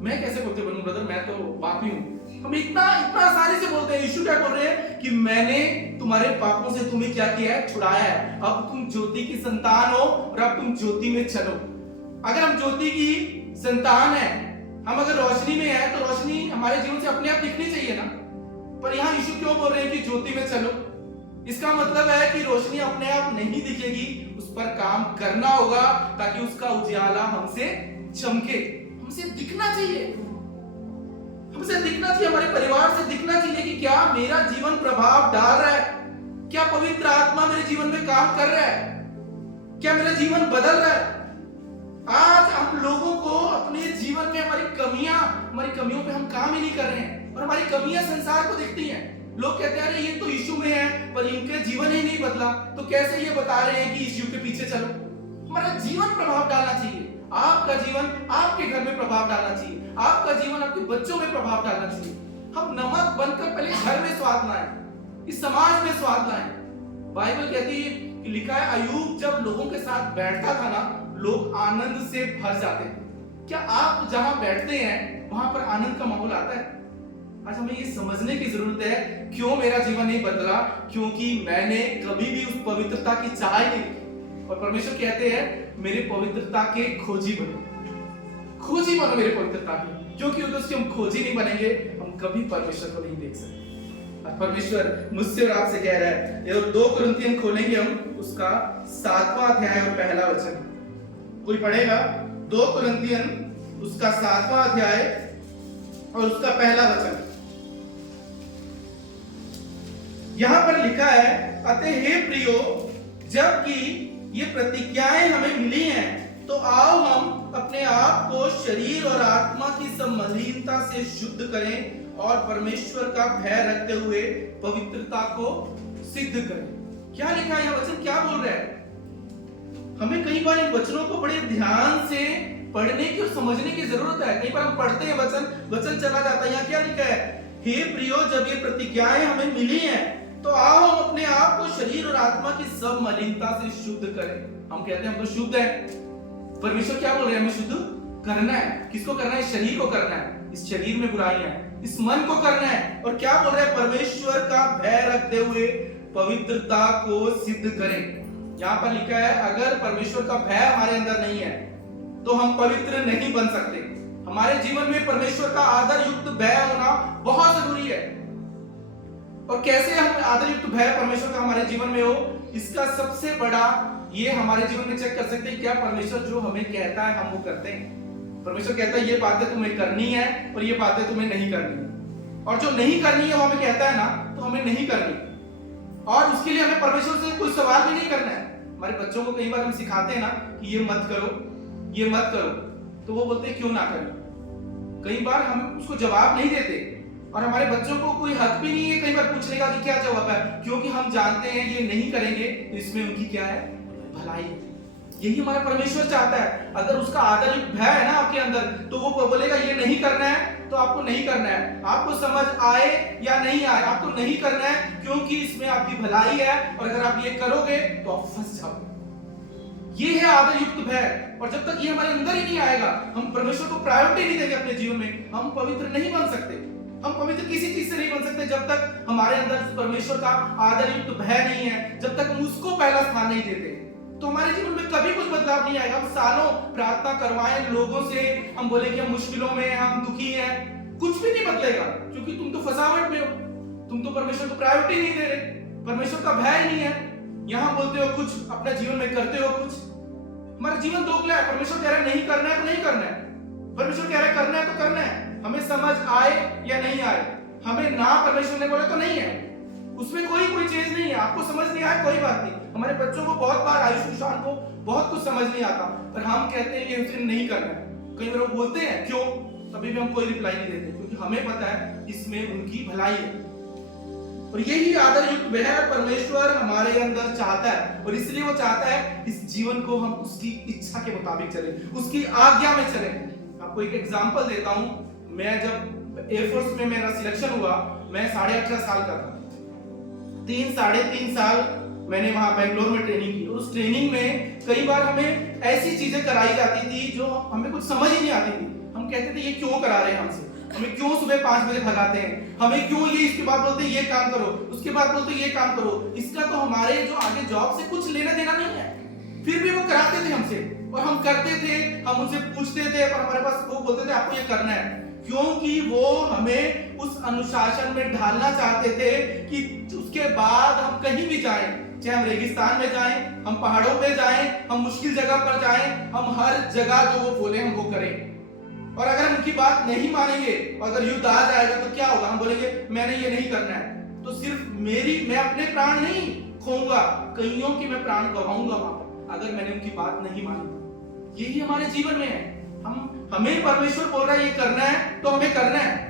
मैं कैसे पवित्र बनूं ब्रदर, मैं तो पापी हूं। हम इतना आसानी से बोलते हैं। यीशु क्या बोल रहे हैं कि मैंने तुम्हारे पापों से तुम्हें क्या किया है? छुड़ाया है। अब तुम ज्योति की संतान हो और अब तुम ज्योति में चलो। अगर हम ज्योति की संतान है, हम अगर रोशनी में है तो रोशनी हमारे जीवन से अपने आप दिखनी चाहिए ना। पर यहाँ यीशु क्यों बोल रहे हैं कि ज्योति में चलो? इसका मतलब है कि रोशनी अपने आप नहीं दिखेगी, उस पर काम करना होगा ताकि उसका उजाला हमसे चमके। हमसे दिखना चाहिए, हमसे दिखना चाहिए, हमारे परिवार से दिखना चाहिए कि क्या मेरा जीवन प्रभाव डाल रहा है, क्या पवित्र आत्मा मेरे जीवन में काम कर रहा है, क्या मेरा जीवन बदल रहा है। आज हम लोगों को अपने जीवन में हमारी कमियों पे हम काम ही नहीं कर रहे हैं और हमारी कमियां संसार को दिखती हैं। लोग कहते हैं अरे ये तो यीशु में है पर इनके जीवन ही नहीं बदला, तो कैसे ये बता रहे हैं कि यीशु के पीछे चलो? हमारा जीवन प्रभाव डालना चाहिए। आपका जीवन आपके घर में प्रभाव डालना चाहिए, आपका जीवन आपके बच्चों में प्रभाव डालना चाहिए। हम नमक बनकर पहले घर में स्वाद लाएं, इस समाज में स्वाद लाएं। बाइबल कहती है कि लिखा है अय्यूब जब लोगों के साथ बैठता था ना लोग आनंद से भर जाते थे। क्या आप जहां बैठते हैं वहां पर आनंद का माहौल आता है? आज हमें ये समझने की जरूरत है क्यों मेरा जीवन नहीं बदला, क्योंकि मैंने कभी भी उस पवित्रता की चाह नहीं की। और परमेश्वर कहते हैं मेरे पवित्रता के खोजी बनो। खोजी बनो मेरे पवित्रता की, क्योंकि अगर उसके हम खोजी नहीं बनेंगे हम कभी परमेश्वर को नहीं देख सकते। और परमेश्वर मुझसे और आपसे कह रहा है, ये 2 कुरिन्थियन खोलेंगे हम, उसका 7वां अध्याय और पहला वचन। कोई पढ़ेगा 2 कुरिन्थियन उसका 7वां अध्याय और उसका पहला वचन। यहां पर लिखा है, अतः हे प्रियो, जबकि ये प्रतिज्ञाएं हमें मिली हैं, तो आओ हम अपने आप को शरीर और आत्मा की सब मलिनता से शुद्ध करें और परमेश्वर का भय रखते हुए पवित्रता को सिद्ध करें। क्या लिखा है यह वचन, क्या बोल रहा है? हमें कई बार इन वचनों को बड़े ध्यान से पढ़ने की और समझने की जरूरत है। कई बार हम पढ़ते हैं वचन चला जाता है। यहाँ क्या लिखा है? हे प्रियो, जब ये प्रतिज्ञाएं हमें मिली हैं, तो आओ हम अपने आप को शरीर और आत्मा की सब मलिनता से शुद्ध करें। हम कहते हैं हम तो शुद्ध हैं। परमेश्वर क्या बोल रहे हैं? हमें शुद्ध करना है। किसको करना है? शरीर को करना है। इस शरीर में बुराइयां हैं, इस मन को करना है। और क्या बोल रहे हैं? परमेश्वर का भय रखते हुए पवित्रता को सिद्ध करें। यहाँ पर लिखा है, अगर परमेश्वर का भय हमारे अंदर नहीं है तो हम पवित्र नहीं बन सकते। हमारे जीवन में परमेश्वर का आदर युक्त भय होना बहुत जरूरी है। और कैसे हम आदर युक्त भय परमेश्वर का हमारे जीवन में हो, इसका सबसे बड़ा ये हमारे जीवन में चेक कर सकते हैं, क्या परमेश्वर जो हमें कहता है हम वो करते हैं। परमेश्वर कहता है ये बातें तुम्हें करनी है और ये बातें तुम्हें नहीं करनी है, और जो नहीं करनी है वो हमें कहता है ना, तो हमें नहीं करनी। और उसके लिए हमें परमेश्वर से कोई सवाल भी नहीं करना है। हमारे बच्चों को कई बार हम सिखाते हैं ना कि ये मत करो, ये मत करो, तो वो बोलते हैं क्यों ना करें। कई बार हम उसको जवाब नहीं देते, और हमारे बच्चों को कोई हक भी नहीं है कई बार पूछने का कि क्या जवाब है, क्योंकि हम जानते हैं ये नहीं करेंगे तो इसमें उनकी क्या है? भलाई। यही हमारा परमेश्वर चाहता है। अगर उसका आदर भय है ना आपके अंदर, तो वो बोलेगा ये नहीं करना है तो आपको नहीं करना है। आपको समझ आए या नहीं आए, आपको नहीं करना है, क्योंकि इसमें आपकी भलाई है, और अगर आप ये करोगे तो आप फंस जाओगे। ये है आदर युक्त भय। और जब तक ये हमारे अंदर ही नहीं आएगा, हम परमेश्वर को प्रायोरिटी नहीं देंगे अपने जीवन में, हम पवित्र नहीं बन सकते। हम पवित्र किसी चीज से नहीं बन सकते जब तक हमारे अंदर परमेश्वर का आदर युक्त भय नहीं है, जब तक हम उसको पहला स्थान नहीं देते, तो हमारे जीवन में कभी कुछ बदलाव नहीं आएगा। हम सालों प्रार्थना करवाएं लोगों से, हम बोले कि हम मुश्किलों में हैं, हम दुखी हैं, कुछ भी नहीं बदलेगा, क्योंकि तुम तो फसावट में हो। तुम तो परमेश्वर को प्रायोरिटी नहीं दे रहे, परमेश्वर का भय नहीं है। यहाँ बोलते हो कुछ, अपने जीवन में करते हो कुछ। हमारा जीवन दोगला है। परमेश्वर कह रहा है नहीं करना है तो नहीं करना है, परमेश्वर कह रहा है करना है तो करना है। हमें समझ आए या नहीं आए, हमें ना परमेश्वर ने बोला तो नहीं है, उसमें कोई चीज नहीं है। आपको समझ नहीं आए कोई बात नहीं। हमारे बच्चों को बहुत बार, आयुष निशान को बहुत कुछ समझ नहीं आता, पर हम कहते हैं ये उसे नहीं करना है। कई बार बोलते हैं क्यों, तभी भी हम कोई रिप्लाई नहीं देते, क्योंकि हमें पता है इसमें उनकी भलाई है। और यही आदर युक्त भय परमेश्वर हमारे अंदर चाहता है, और इसलिए वो चाहता है इस जीवन को हम उसकी इच्छा के मुताबिक चलें, उसकी आज्ञा में चलें। आपको एक एग्जांपल देता हूं। मैं जब एयरफोर्स में मेरा सिलेक्शन हुआ, मैं 18.5 साल का था। 3-3.5 साल मैंने वहां बेंगलोर में ट्रेनिंग की। उस ट्रेनिंग में कई बार हमें ऐसी चीजें कराई जाती थी जो हमें कुछ समझ ही नहीं आती थी। हम कहते थे ये क्यों करा रहे हैं हमसे, हमें क्यों सुबह 5 बजे भगाते हैं, हमें क्यों ये इसके बाद बोलते हैं ये काम करो, उसके बाद बोलते हैं ये काम करो। इसका तो हमारे जो आगे जॉब से कुछ लेना देना नहीं है, फिर भी वो कराते थे हमसे, और हम करते थे। हम उनसे पूछते थे, पर हमारे पास वो बोलते थे आपको ये करना है, क्योंकि वो हमें उस अनुशासन में ढालना चाहते थे कि उसके बाद हम कहीं भी जाएं, चाहे हम रेगिस्तान में जाएं, हम पहाड़ों पे जाएं, हम मुश्किल जगह पर जाएं, हम हर जगह जो वो बोले हम वो करें। और अगर हम उनकी बात नहीं मानेंगे, और अगर युद्ध आ जाएगा तो क्या होगा? हम बोलेंगे मैंने ये नहीं करना है, तो सिर्फ मैं अपने प्राण नहीं खोऊंगा, कईयों की मैं प्राण गवाऊंगा वहां पर, अगर मैंने उनकी बात नहीं मानी। यही हमारे जीवन में है। हमें परमेश्वर बोल रहा है ये करना है तो हमें करना है।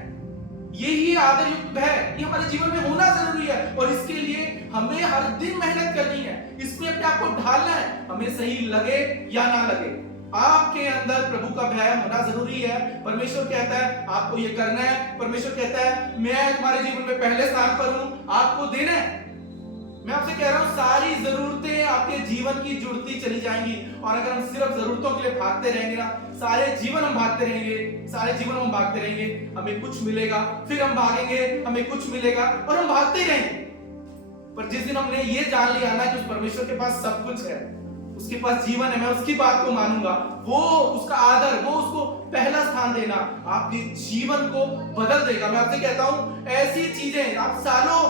यही आदर युक्त भय, ये हमारे जीवन में होना जरूरी है, और इसके लिए हमें हर दिन मेहनत करनी है, इसमें अपने आप को ढालना है, हमें सही लगे या ना लगे। आपके अंदर प्रभु का भय होना जरूरी है। परमेश्वर कहता है आपको ये करना है, परमेश्वर कहता है मैं तुम्हारे जीवन में पहले स्थान पर हूं, आपको देना है। मैं आपसे कह रहा हूं सारी जरूरतें आपके जीवन की जुड़ती चली जाएंगी, और अगर हम सिर्फ जरूरतों के लिए भागते रहेंगे ना, सारे जीवन हम भागते रहेंगे, हमें कुछ मिलेगा, फिर हम भागेंगे, हमें कुछ मिलेगा, और हम भागते रहेंगे। पर जिस दिन हमने ये जान लिया ना कि उस परमेश्वर के पास सब कुछ है, उसके पास जीवन है, मैं उसकी बात को मानूंगा, वो उसका आदर, वो उसको पहला स्थान देना आपके जीवन को बदल देगा। मैं आपसे कहता हूं ऐसी चीजें आप सालों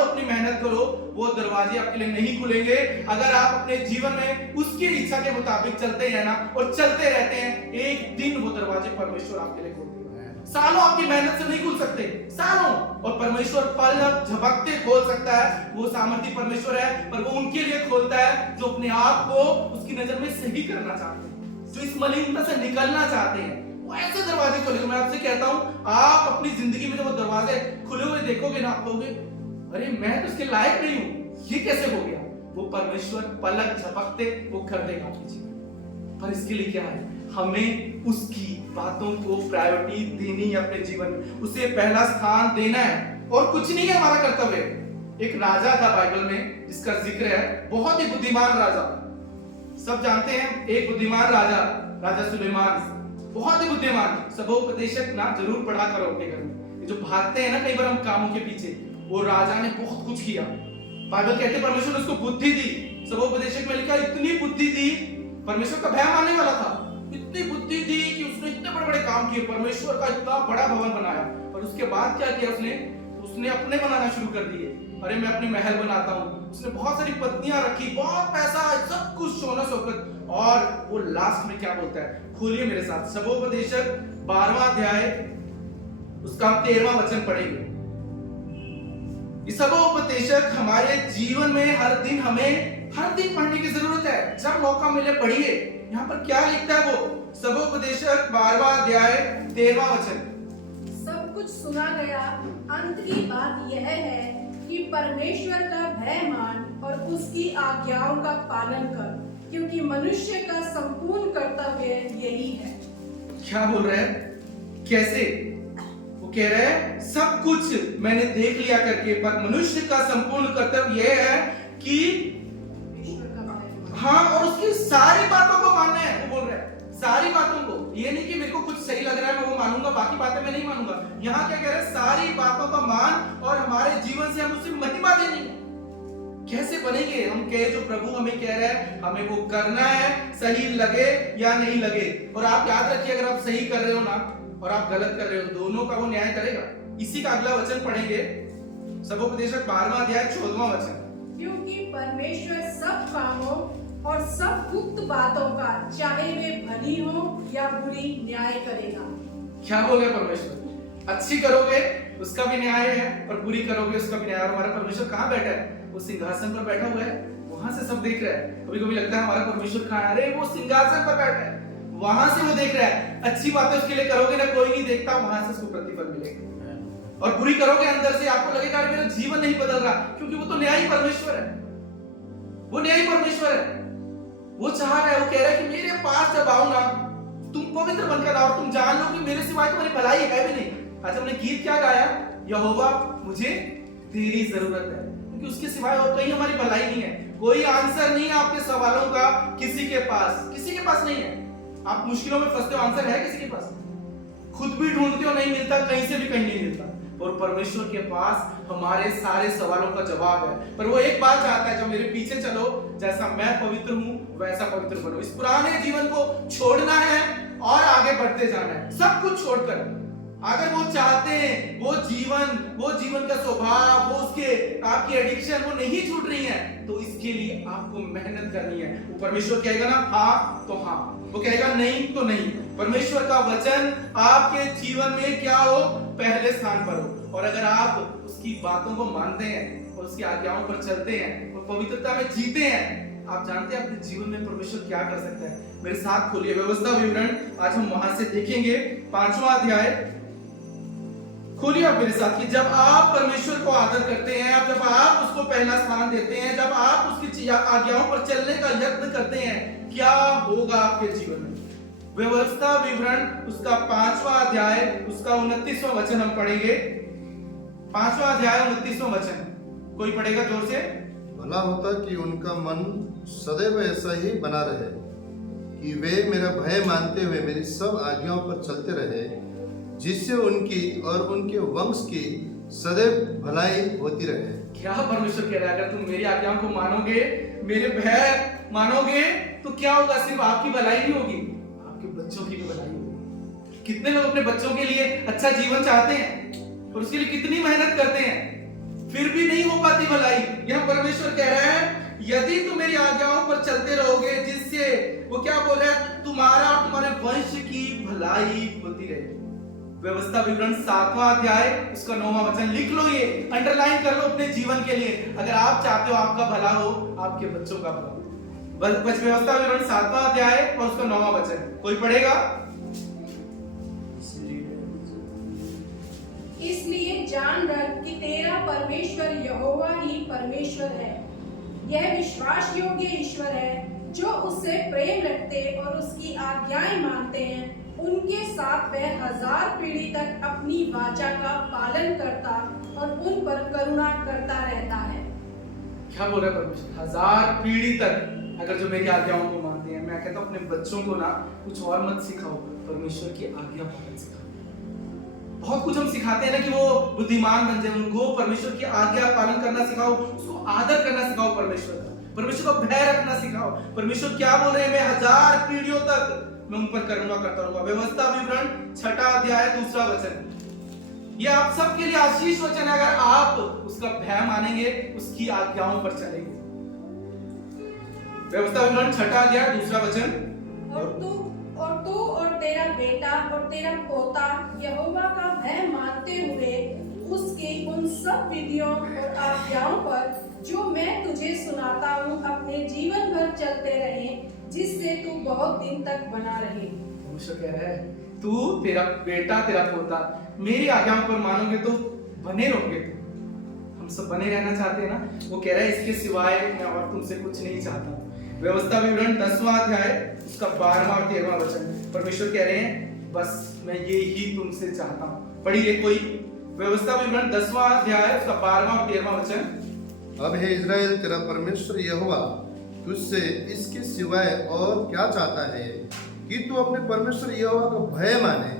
अपनी मेहनत करो, वो दरवाजे आपके लिए नहीं खुलेंगे अगर आप अपने जीवन में उसकी इच्छा के मुताबिक चलते हैं ना, और चलते रहते हैं, एक दिन वो दरवाजे परमेश्वर आपके लिए खोल देगा। सालों आपकी मेहनत से नहीं खुल सकते, सालों, और परमेश्वर पल झपकते खोल सकता है। वो सामर्थी परमेश्वर है, पर वो उनके लिए खोलता है जो अपने आप को उसकी नजर में सही करना चाहते हैं, जो इस मलिनता से निकलना चाहते हैं, वो ऐसे दरवाजे खोलेगा। मैं आपसे कहता हूं आप अपनी जिंदगी में जब वो दरवाजे खुले हुए देखोगे ना, आप कहोगे अरे मैं तो इसके लायक नहीं हूं, ये कैसे हो गया। वो परमेश्वर पलक झपकते वो कर देगा आपके जीवन। पर इसके लिए क्या है, हमें उसकी बातों को प्रायोरिटी देनी है अपने जीवन में, उसे पहला स्थान देना है, और कुछ नहीं है हमारा कर्तव्य। एक राजा था बाइबल में जिसका जिक्र है, बहुत ही बुद्धिमान राजा, सब जानते हैं, एक बुद्धिमान राजा सुलेमान, बहुत ही बुद्धिमान। सबोपदेशक ना जरूर पढ़ा करो अपने घर में। जो भागते हैं ना कई बार हम कामों के पीछे, वो राजा ने बहुत कुछ किया। बाइबल कहते हैं परमेश्वर ने उसको बुद्धि दी। सबोपदेशक में लिखा इतनी बुद्धि दी, परमेश्वर का भय मानने वाला था, इतनी बुद्धि दी कि उसने इतने बड़े बड़े काम किए, परमेश्वर का इतना बड़ा भवन बनाया। और उसके बाद क्या किया उसने अपने बनाना शुरू कर दिए। अरे मैं अपने महल बनाता हूँ, उसने बहुत सारी पत्नियां रखी, बहुत पैसा, सब कुछ सोना शौकत, और वो लास्ट में क्या बोलता है, खोलिए मेरे साथ सबोपदेशक 12वां अध्याय उसका 13वां वचन पढ़ेंगे। सबोपदेशक हमारे जीवन में हर दिन पढ़ने की जरूरत है, जब मौका मिले पढ़िए। यहाँ पर क्या लिखता है वो, सबोपदेशक 12वां अध्याय 13वां वचन। सब कुछ सुना गया, अंत की बात यह है कि परमेश्वर का भय मान और उसकी आज्ञाओं का पालन कर, क्योंकि मनुष्य का संपूर्ण कर्तव्य यही है। क्या बोल रहे हैं, कैसे? वो कह रहे हैं सब कुछ मैंने देख लिया करके, पर मनुष्य का संपूर्ण कर्तव्य यह है कि हाँ, और उसकी सारी बातों को मानना है। वो बोल रहे हैं सारी बातों को, ये नहीं कि मेरे को कुछ सही लग रहा है मैं वो मानूंगा, बाकी बातें मैं नहीं मानूंगा। यहाँ क्या कह रहे हैं, सारी बातों का मान, और हमारे जीवन से हम उसकी महिमा देनी है। कैसे बनेंगे हम, कहे जो प्रभु हमें कह रहे हैं हमें वो करना है, सही लगे या नहीं लगे। और आप याद रखिए, अगर आप सही कर रहे हो ना और आप गलत कर रहे हो, दोनों का वो न्याय करेगा। इसी का अगला वचन पढ़ेंगे, सबोपदेशक 12वां अध्याय 14वां वचन। क्योंकि परमेश्वर सब कामों और सब गुप्त बातों का, चाहे वे भली हो या बुरी, न्याय करेगा। क्या बोल रहे परमेश्वर, अच्छी करोगे उसका भी न्याय है, और बुरी करोगे उसका भी न्याय। और हमारा परमेश्वर कहाँ बैठा है, वो सिंहासन पर बैठा हुआ है, वहां से सब देख रहा है। कभी कभी लगता है हमारा परमेश्वर कहाँ है, अरे वो सिंहासन पर बैठा है, वहां से वो देख रहा है। अच्छी बातें उसके लिए करोगे ना, कोई नहीं देखता, वहां से उसको प्रतिफल मिलेगा। और बुरी करोगे अंदर से आपको लगेगा मेरा जीवन नहीं बदल रहा, क्योंकि वो तो न्यायी परमेश्वर है, वो न्यायी परमेश्वर है। वो चाह रहा है, वो कह रहा है कि मेरे पास जब आओ ना तुम पवित्र बनकर आओ, तुम जान लो कि मेरे सिवाय तुम्हारी भलाई है भी नहीं। आज हमने गीत क्या गाया, यहोवा मुझे तेरी जरूरत है, क्योंकि उसके सिवाय और कहीं हमारी भलाई नहीं है। कोई आंसर नहीं है आपके सवालों का, किसी के पास नहीं है। आप मुश्किलों में फंसते हो, आंसर है किसी के पास, खुद भी ढूंढते हो नहीं मिलता, कहीं से भी कहीं नहीं मिलता। और परमेश्वर के पास हमारे सारे सवालों का जवाब है। पर वो एक बात चाहता है, जब मेरे पीछे चलो, जैसा मैं पवित्र हूं वैसा पवित्र बनो। इस पुराने जीवन को छोड़ना है और आगे बढ़ते जाना है, सब कुछ छोड़कर। अगर वो चाहते हैं वो जीवन का स्वभाव, वो उसके आपकी एडिक्शन वो नहीं छूट रही है, तो इसके लिए आपको मेहनत करनी है। वो परमेश्वर कहेगा ना हाँ तो हाँ, वो कहेगा नहीं तो नहीं। परमेश्वर का वचन आपके जीवन में क्या हो, पहले स्थान पर हो। और अगर आप उसकी बातों को मानते हैं और उसकी आज्ञाओं पर चलते हैं और पवित्रता में जीते हैं, आप जानते हैं अपने जीवन में परमेश्वर क्या कर सकता है। मेरे साथ खोलिए व्यवस्था विवरण, आज हम वहां से देखेंगे 5वां अध्याय। खोलिए आप मेरे साथ कि जब आप परमेश्वर को आदर करते हैं, जब आप उसको पहला स्थान देते हैं, जब आप उसकी आज्ञाओं पर चलने का यत्न करते हैं, क्या होगा आपके जीवन में। व्यवस्था विवरण उसका 5वां अध्याय उसका 29वां वचन हम पढ़ेंगे। 5वां अध्याय 29वां वचन, कोई पढ़ेगा जोर से। भला होता कि उनका मन सदैव ऐसा ही बना रहे, कि वे मेरा भय मानते हुए मेरी सब आज्ञाओं पर चलते रहे, जिससे उनकी और उनके वंश की सदैव भलाई होती रहे। क्या परमेश्वर कह रहा है, अगर तुम मेरी आज्ञाओं को मानोगे, मेरे भय मानोगे तो क्या होगा? सिर्फ आपकी भलाई नहीं होगी, आपके बच्चों की भी भलाई होगी। कितने लोग अपने बच्चों के लिए अच्छा जीवन चाहते हैं और उसके लिए कितनी मेहनत करते हैं, फिर भी नहीं हो पाती भलाई। यह परमेश्वर कह रहा है यदि तुम मेरी आज्ञाओं पर चलते रहोगे, जिससे वो क्या बोल रहा है, तुम्हारा और तुम्हारे वंश की भलाई होती रहेगी। व्यवस्था विवरण 7वां अध्याय उसका 9वां वचन लिख लो, ये अंडरलाइन कर लो अपने जीवन के लिए। अगर आप चाहते हो आपका भला हो, आपके बच्चों का भला हो। व्यवस्था विवरण 7वां अध्याय और उसका 9वां वचन, कोई पढ़ेगा? इसलिए जान रख कि तेरा परमेश्वर यहोवा ही परमेश्वर है। यह विश्वास योग्य ईश्वर है, जो उससे प्रेम रखते और उसकी आज्ञाएं मानते हैं। उनके साथ वह 1000 पीढ़ी तक अपनी वाचा का पालन करता और उन पर करुणा करता रहता है। क्या बोल रहा है परमेश्वर? 1000 पीढ़ी तक अगर जो मेरी आज्ञाओं को मानते हैं। मैं कहता हूं अपने बच्चों को ना कुछ और मत सिखाओ, परमेश्वर की आज्ञा पालन सिखाओ। बहुत कुछ हम सिखाते हैं ना कि वो बुद्धिमान बन जाए, उनको परमेश्वर की आज्ञा पालन करना सिखाओ, उसको आदर करना सिखाओ, परमेश्वर का भय रखना सिखाओ। परमेश्वर क्या बोल रहे हैं? मैं 1000 पीढ़ियों तक मैं उन पर करुणा करता रहूंगा। व्यवस्था विवरण 6वां अध्याय 2वां वचन, ये आप सबके लिए आशीष वचन है अगर आप उसका भय मानेंगे, उसकी आज्ञाओं पर चलेंगे। व्यवस्था विवरण 6वां अध्याय 2वां वचन, और तू और तेरा बेटा और तेरा पोता यहोवा का भय मानते हुए उसकी उन सब विधियों और आज्ञाओं पर जो मैं तुझे सुनाता हूँ अपने जीवन भर चलते रहे, जिससे तू बहुत दिन तक बना रहे। परमेश्वर कह रहा है तू, तेरा बेटा, तेरा पोता मेरी आज्ञाओं पर मानोगे तो बने रहोगे। तुम हम सब बने रहना चाहते हैं ना। वो कह रहा है इसके सिवाय मैं और तुमसे कुछ नहीं चाहता। व्यवस्था विवरण 10वां अध्याय उसका 12वां और 13वां वचन, परमेश्वर कह रहे हैं बस मैं ये ही तुमसे चाहता हूँ। पढ़िए कोई, व्यवस्था विवरण 10वां अध्याय उसका 12वां और 13वां वचन। अब हे इज़राइल, तेरा परमेश्वर यहोवा तुझसे इसके सिवाय और क्या चाहता है कि तू अपने परमेश्वर यहोवा का भय माने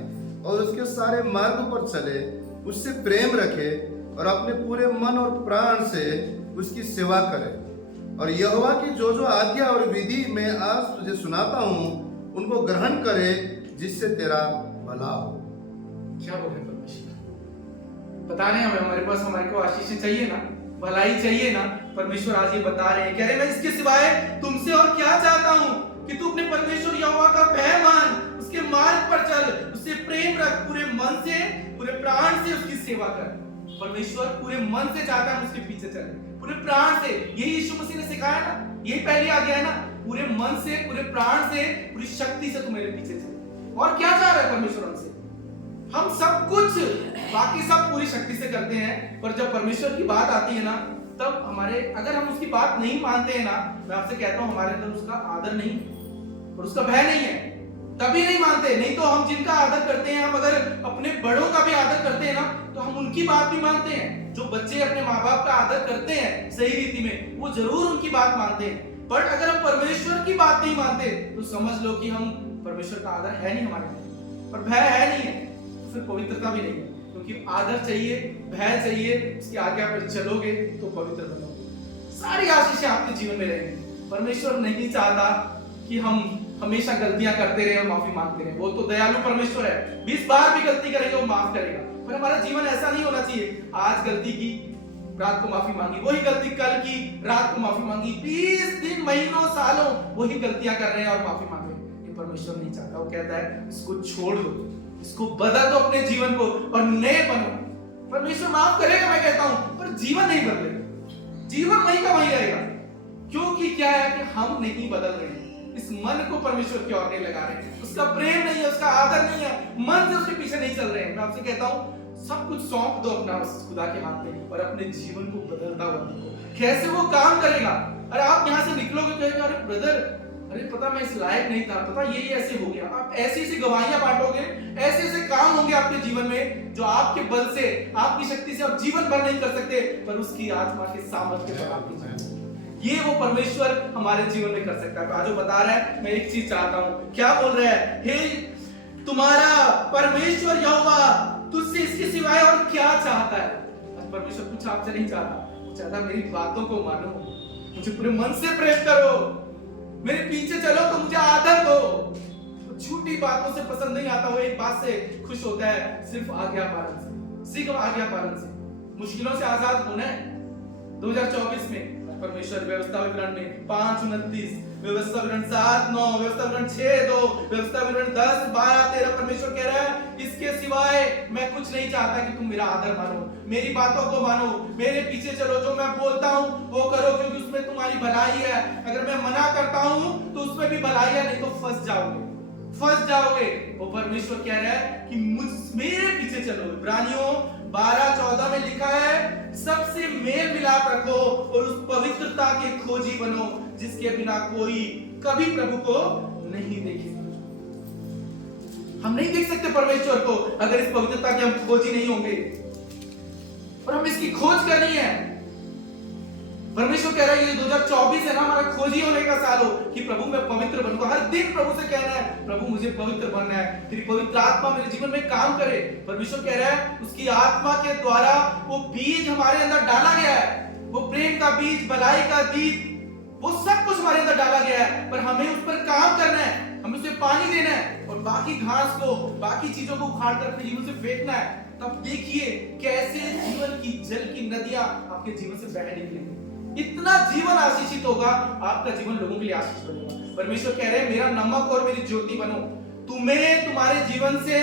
और उसके सारे मार्ग पर चले, उससे प्रेम रखे और अपने पूरे मन और प्राण से उसकी सेवा करे, और यहोवा की जो जो आज्ञा और विधि मैं आज तुझे सुनाता हूँ उनको ग्रहण करे, जिससे तेरा भला हो। क्या बोल रहे परमेश्वर? बता रहे हैं हमारे पास, हमारे को आशीष चाहिए ना, भलाई चाहिए ना। परमेश्वर आज ये बता रहे हैं, कह रहे मैं इसके सिवाय तुमसे और क्या चाहता हूँ कि तू अपने परमेश्वर यहोवा का भय मान, उसके मार्ग पर चल, उससे प्रेम रख, पूरे मन से पूरे प्राण से उसकी सेवा कर। परमेश्वर पूरे मन से चाहता है उसके पीछे चले, पूरे प्राण से। यही यीशु मसीह ने सिखाया ना, यही पहली आज्ञा है ना, पूरे मन से, पूरे प्राण से, पूरी शक्ति से तू मेरे पीछे चले। और क्या चाह रहा है परमेश्वर हमसे? हम सब कुछ बाकी सब पूरी शक्ति से करते हैं, पर जब परमेश्वर की बात आती है ना, तब हमारे, अगर हम उसकी बात नहीं मानते हैं ना, मैं आपसे कहता हूं हमारे अंदर उसका आदर नहीं और उसका भय नहीं है, तभी नहीं मानते। नहीं तो हम जिनका आदर करते हैं, हम अगर अपने बड़ों का भी आदर करते हैं ना, तो हम उनकी बात भी मानते हैं। जो बच्चे अपने माँ बाप का आदर करते हैं सही रीति में, वो जरूर उनकी बात मानते हैं। पर अगर हम परमेश्वर की बात नहीं मानते तो समझ लो कि हम, परमेश्वर का आदर है नहीं हमारे अंदर और भय है नहीं है, फिर पवित्रता भी नहीं है। क्योंकि आदर चाहिए, भय चाहिए, उसकी आज्ञा पर चलोगे तो पवित्र बनोगे, सारी आशीषें आपके जीवन में रहेंगी। परमेश्वर नहीं चाहता कि हम हमेशा गलतियां करते रहे और माफी मांगते रहे। वो तो दयालु परमेश्वर है, 20 बार भी गलती करेंगे वो माफ करेगा। पर हमारा जीवन ऐसा नहीं होना चाहिए, आज गलती की रात को माफी मांगी, वही गलती कल की रात को माफी मांगी, 20 दिन महीनों सालों वही गलतियां कर रहे हैं और माफी मांग रहे हैं। ये परमेश्वर नहीं चाहता। वो कहता है इसको छोड़ दो, इसको बदल दो अपने जीवन को और नए बनो। परमेश्वर माफ करेगा मैं कहता हूं, पर जीवन नहीं बदलेगा, जीवन वहीं का वहीं रहेगा। क्योंकि क्या है कि हम नहीं बदल रहे हैं, इस मन को परमेश्वर की ओर नहीं लगा रहे हैं, उसका प्रेम नहीं है, उसका आदर नहीं है, मन से उसके पीछे नहीं चल रहे हैं। मैं आपसे कहता हूं सब कुछ सौंप दो अपना उस खुदा के हाथ में और अपने जीवन को बदलता हुआ देखो कैसे वो काम करेगा। अरे आप यहाँ से निकलोगे कहेंगे अरे ब्रदर, अरे पता मैं इस लायक नहीं था, पता ये ऐसे हो गया। आप ऐसी ऐसी गवाहियां बांटोगे, ऐसे ऐसे काम होंगे आपके जीवन में जो आपके बल से, आपकी शक्ति से आप जीवन भर नहीं कर सकते, पर उसकी आत्मा के सामर्थ्य के बल ये वो परमेश्वर हमारे जीवन में कर सकता है। आज वो बता रहा है मैं एक चीज चाहता हूँ। क्या बोल रहा है? हे तुम्हारा परमेश्वर यहोवा तुझसे इसके सिवाय और क्या चाहता है? आज परमेश्वर कुछ आपसे नहीं चाहता, वो चाहता मेरी बातों को मानो, मुझे पूरे मन से प्रेम करो, मेरे पीछे चलो तो मुझे आदर दो। वो झूठी बातों से पसंद नहीं आता, वो एक बात से खुश होता है, सिर्फ आज्ञा पालन से, सिर्फ आज्ञा पालन से। मुश्किलों से आजाद होना है। 2024 में परमेश्वर व्यवस्था विवरण में 5:29, व्यवस्था विवरण 7:9, व्यवस्था विवरण 6:2, व्यवस्था विवरण 10:12-13 परमेश्वर कह रहा है, इसके सिवाय मैं कुछ नहीं चाहता कि तुम मेरा आदर मानो, मेरी बातों को मानो, मेरे पीछे चलो, जो मैं बोलता हूं वो करो, क्योंकि उसमें तुम्हारी भलाई है। अगर मैं मना करता हूं तो उसमें भी भलाई है, नहीं तो फंस जाओगे, फंस जाओगे। वो परमेश्वर कह रहा है कि मेरे पीछे चलो। इब्रानियों 12:14 में लिखा है, सबसे मेल मिलाप रखो और उस पवित्रता के खोजी बनो जिसके बिना कोई कभी प्रभु को नहीं देखेगा। हम नहीं देख सकते परमेश्वर को अगर इस पवित्रता के हम खोजी नहीं होंगे, और हम इसकी खोज करनी है। परमेश्वर कह रहा है ये 2024 है ना, हमारा खोजी होने का साल हो कि प्रभु मैं पवित्र बनूंगा। हर दिन प्रभु से कहना है, प्रभु मुझे पवित्र बनना है, तेरी पवित्र आत्मा मेरे जीवन में काम करे। परमेश्वर कह रहा है उसकी आत्मा के द्वारा वो बीज हमारे अंदर डाला गया है, वो प्रेम का बीज, भलाई का बीज, वो सब कुछ हमारे अंदर डाला गया है, पर हमें उस पर काम करना है, हमें उसे पानी देना है और बाकी घास को, बाकी चीजों को उखाड़ कर अपने जीवन से फेंकना है। तब देखिए कैसे जीवन की जल की नदियां आपके जीवन से बह निकलेंगी। इतना जीवन आशीषित होगा, आपका जीवन लोगों के लिए आशीष बनेगा। परमेश्वर कह रहे हैं मेरा नमक और मेरी ज्योति बनो। तुम्हें तुम्हारे जीवन से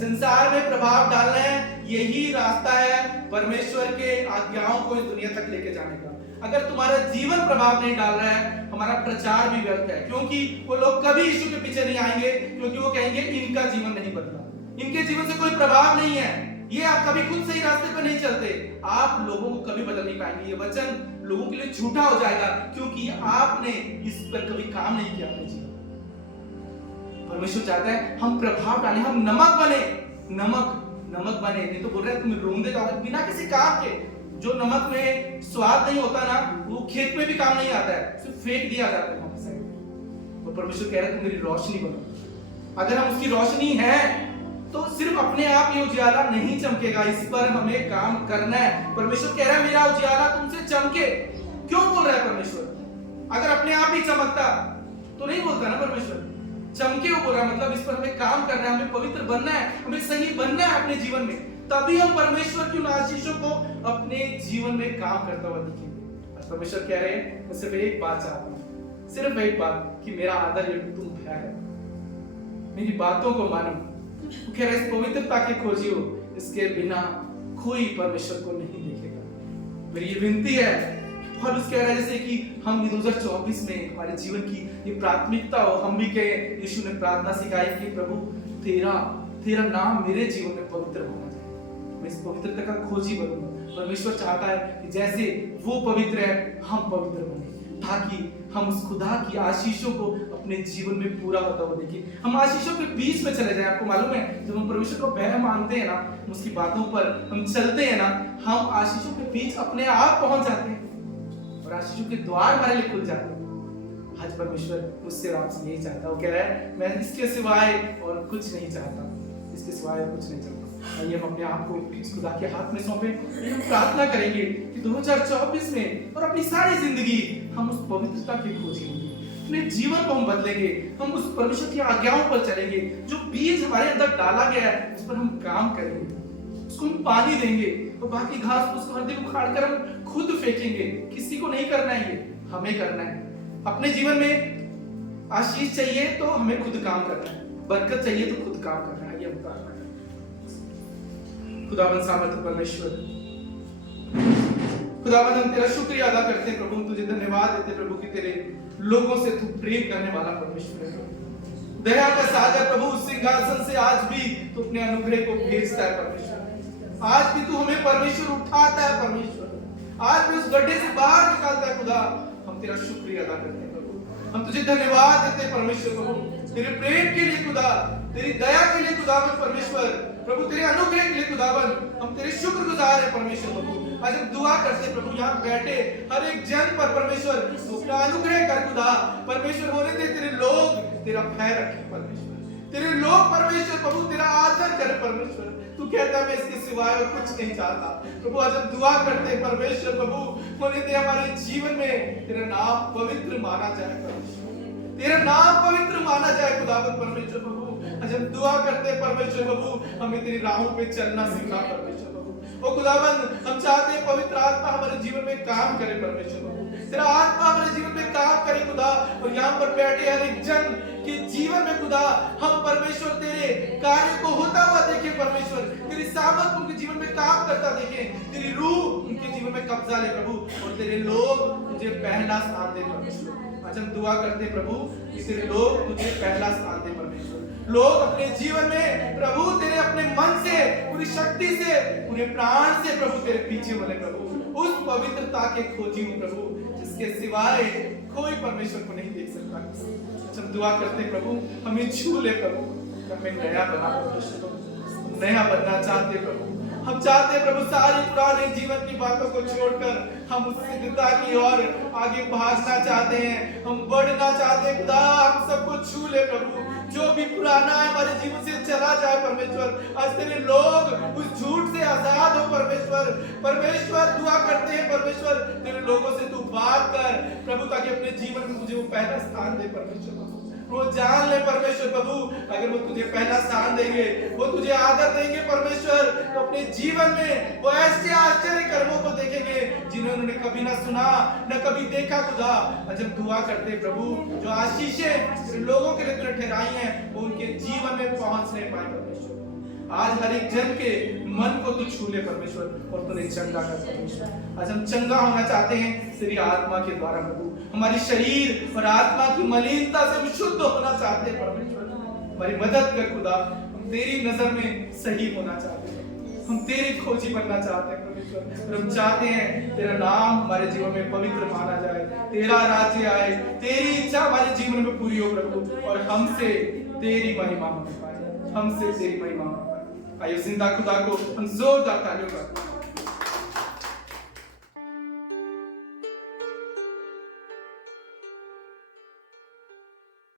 संसार में प्रभाव डालना है, यही रास्ता है परमेश्वर के आज्ञाओं को इस दुनिया तक लेके जाने का। अगर तुम्हारा जीवन प्रभाव नहीं डाल रहा है, हमारा प्रचार भी व्यर्थ है, क्योंकि वो लोग कभी यीशु के पीछे नहीं आएंगे, क्योंकि वो कहेंगे इनका जीवन नहीं बदला, इनके जीवन से कोई प्रभाव नहीं है, ये आप कभी खुद सही रास्ते पर नहीं चलते, आप लोगों को कभी बदल नहीं पाएंगे। ये वचन लोगों के लिए झूठा हो जाएगा, क्योंकि आपने इस पर कभी काम नहीं किया अपने जीवन। परमेश्वर चाहता है हम प्रभाव डालें, हम नमक बने, नमक बने। नहीं तो बोल रहे हैं तुम रोंदे जाओगे बिना किसी काम के। जो नमक में स्वाद नहीं होता ना, वो खेत में भी काम नहीं आता है, सिर्फ फेंक दिया जाता है वहां साइड। और परमेश्वर कह रहा है तुम मेरी रोशनी बनो। अगर हम उसकी रोशनी है तो सिर्फ अपने आप ये उजियाला नहीं चमकेगा, इस पर हमें काम करना है। परमेश्वर कह रहा है मेरा उजियाला तुमसे चमके। क्यों बोल रहा है परमेश्वर? अगर अपने आप ही चमकता तो नहीं बोलता ना परमेश्वर, चमके वो बोल रहा है, मतलब इस पर हमें काम करना है, हमें पवित्र बनना है, हमें सही बनना है अपने जीवन में, तभी हम परमेश्वर की उन आशीषों को अपने जीवन में काम करता हुआ दिखेंगे। परमेश्वर कह रहे हैं मैं सिर्फ एक बात चाहता हूं, सिर्फ एक बात, कि मेरा आदर ये तुम भया है, मेरी बातों को मानो। वो कह रहा है इस पवित्रता के खोजी हो, इसके बिना कोई परमेश्वर को नहीं देखेगा। मेरी ये विनती है, और उसके कह रहा है जैसे कि हम 2024 में हमारे जीवन की ये प्राथमिकता हो, हम भी कहे यीशु ने प्रार्थना सिखाई कि प्रभु तेरा नाम मेरे जीवन में पवित्र होना चाहिए, मैं इस पवित्रता का खोजी बनूंगा। परमेश्वर चाहता है कि जैसे वो पवित्र है हम पवित्र बने, ताकि हम उस खुदा की आशीषों को अपने जीवन में पूरा होता हुआ देखें। हम आशीषों के बीच में चले जाएं। आपको मालूम है जब हम परमेश्वर को वह मानते हैं ना, उसकी बातों पर हम चलते हैं ना, हम आशीषों के बीच अपने आप पहुंच जाते हैं और आशीषों के द्वार हमारे लिए खुल जाते हैं। आज परमेश्वर मुझसे और आपसे यही चाहता है। वो कह रहा है मैं इसके सिवाय और कुछ नहीं चाहता, इसके सिवाय और कुछ नहीं चाहता। आइए हम अपने आप को इस खुदा के हाथ में सौंपे, हम प्रार्थना करेंगे कि 2024 में और अपनी सारी जिंदगी हम उस पवित्रता की खोजी होंगे, अपने जीवन को हम बदलेंगे, हम उस परमेश्वर की आज्ञाओं पर चलेंगे। जो बीज हमारे अंदर डाला गया है उस पर हम काम करेंगे, उसको हम पानी देंगे, और बाकी घास को हर दिन उखाड़ कर हम खुद फेंकेंगे। किसी को नहीं करना है, ये हमें करना है। अपने जीवन में आशीष चाहिए तो हमें खुद काम करना है, बरकत चाहिए तो खुद काम करना है। ये हम प्रार्थना करें। खुदावंद सामर्थ्य परमेश्वर, खुदावंद हम तेरा शुक्रिया अदा करते हैं प्रभु, तुझे धन्यवाद देते हैं प्रभु कि तेरे लोगों से तू प्रेम करने वाला परमेश्वर है। दया का सागर प्रभु, उस सिंहासन से आज भी तू अपने अनुग्रह को भेजता है परमेश्वर। आज भी तू हमें परमेश्वर उठाता है परमेश्वर, आज भी उस गड्ढे से बाहर निकालता है। खुदा हम तेरा शुक्रिया अदा करते हैं प्रभु, हम तुझे धन्यवाद देते हैं परमेश्वर प्रभु, तेरे प्रेम के लिए खुदा, तेरी दया के लिए खुदावन परमेश्वर प्रभु, तेरे अनुग्रह के लिए खुदावन हम तेरे शुक्रगुजार हैं परमेश्वर प्रभु। आज हम दुआ करते प्रभु यहाँ बैठे हर एक जन पर परमेश्वर अपना अनुग्रह कर खुदा परमेश्वर, होने दे तेरे लोग तेरा भय रखे परमेश्वर, तेरे लोग परमेश्वर प्रभु तेरा आदर करे परमेश्वर। तू कहता है मैं इसके सिवाय और कुछ नहीं चाहता प्रभु। आज हम दुआ करते हैं परमेश्वर प्रभु, होने दे हमारे जीवन में तेरा नाम पवित्र माना जाए परमेश्वर। तेरा नाम पवित्र माना जाए खुदावंद परमेश्वर प्रभु। आज हम दुआ करते हैं परमेश्वर प्रभु, हमें तेरी राहों पे चलना सीखा परमेश्वर प्रभु। ओ खुदावंद, हम चाहते हैं पवित्र आत्मा हमारे जीवन में काम करे परमेश्वर प्रभु, तेरा आत्मा हमारे जीवन में काम करे खुदा। और यहाँ पर बैठे हर एक जन के जीवन में खुदा हम परमेश्वर तेरे कार्य को होता हुआ देखें परमेश्वर, तेरी सामर्थ उनके जीवन में काम करता देखें, तेरी रूह उनके जीवन में कब्जा ले प्रभु, और तेरे लोग तुझे पहला स्थान दे परमेश्वर। आज हम दुआ करते हैं प्रभु कि तेरे लोग तुझे पहला स्थान दे परमेश्वर। लोग अपने जीवन में प्रभु तेरे अपने मन से, पूरी शक्ति से, पूरे प्राण से प्रभु तेरे पीछे बोले प्रभु, उस पवित्रता के खोजी हूँ प्रभु जिसके सिवाय कोई परमेश्वर को नहीं देख सकता। हम दुआ करते हैं प्रभु, हमें छू ले प्रभु, हमें नया बना परमेश्वर, नया बनना चाहते प्रभु। हम चाहते हैं प्रभु सारी पुराने जीवन की बातों को छोड़कर हम उस सिद्धता की ओर आगे भागना चाहते हैं, हम बढ़ना चाहते हैं खुदा। हम सबको छू ले प्रभु, जो भी पुराना है हमारे जीवन से चला जाए परमेश्वर। आज तेरे लोग उस झूठ से आजाद हो परमेश्वर। परमेश्वर दुआ करते हैं परमेश्वर, तेरे लोगों से तू बात कर प्रभु, ताकि अपने जीवन में तुझे वो पहला स्थान दे परमेश्वर। वो जान ले परमेश्वर प्रभु, अगर वो तुझे पहला स्थान देंगे, वो तुझे आदर देंगे परमेश्वर, तो अपने जीवन में वो ऐसे आश्चर्य कर्मों को देखेंगे जिन्हें उन्होंने कभी ना सुना न कभी देखा खुदा। आज हम दुआ करते हैं प्रभु, जो आशीषें लोगों के लिए तूने ठहराई हैं वो उनके जीवन में पहुंच नहीं पाए परमेश्वर। आज हर एक जन के मन को तू छू ले परमेश्वर, और तूने चंगा कर परमेश्वर। आज हम चंगा होना चाहते हैं तेरी आत्मा के द्वारा प्रभु, हमारी शरीर और आत्मा की मलिनता से हम शुद्ध होना चाहते हैं परमेश्वर। हमारी मदद कर खुदा, हम तेरी नजर में सही होना चाहते हैं, हम तेरी खोजी बनना चाहते हैं परमेश्वर। और हम चाहते हैं तेरा नाम हमारे जीवन में पवित्र माना जाए, तेरा राज्य आए, तेरी इच्छा हमारे जीवन में पूरी हो प्रभु, और हमसे तेरी महिमा हो पाए, हमसे तेरी महिमा हो पाए। आइए जिंदा खुदा को हम जोरदार तालियों का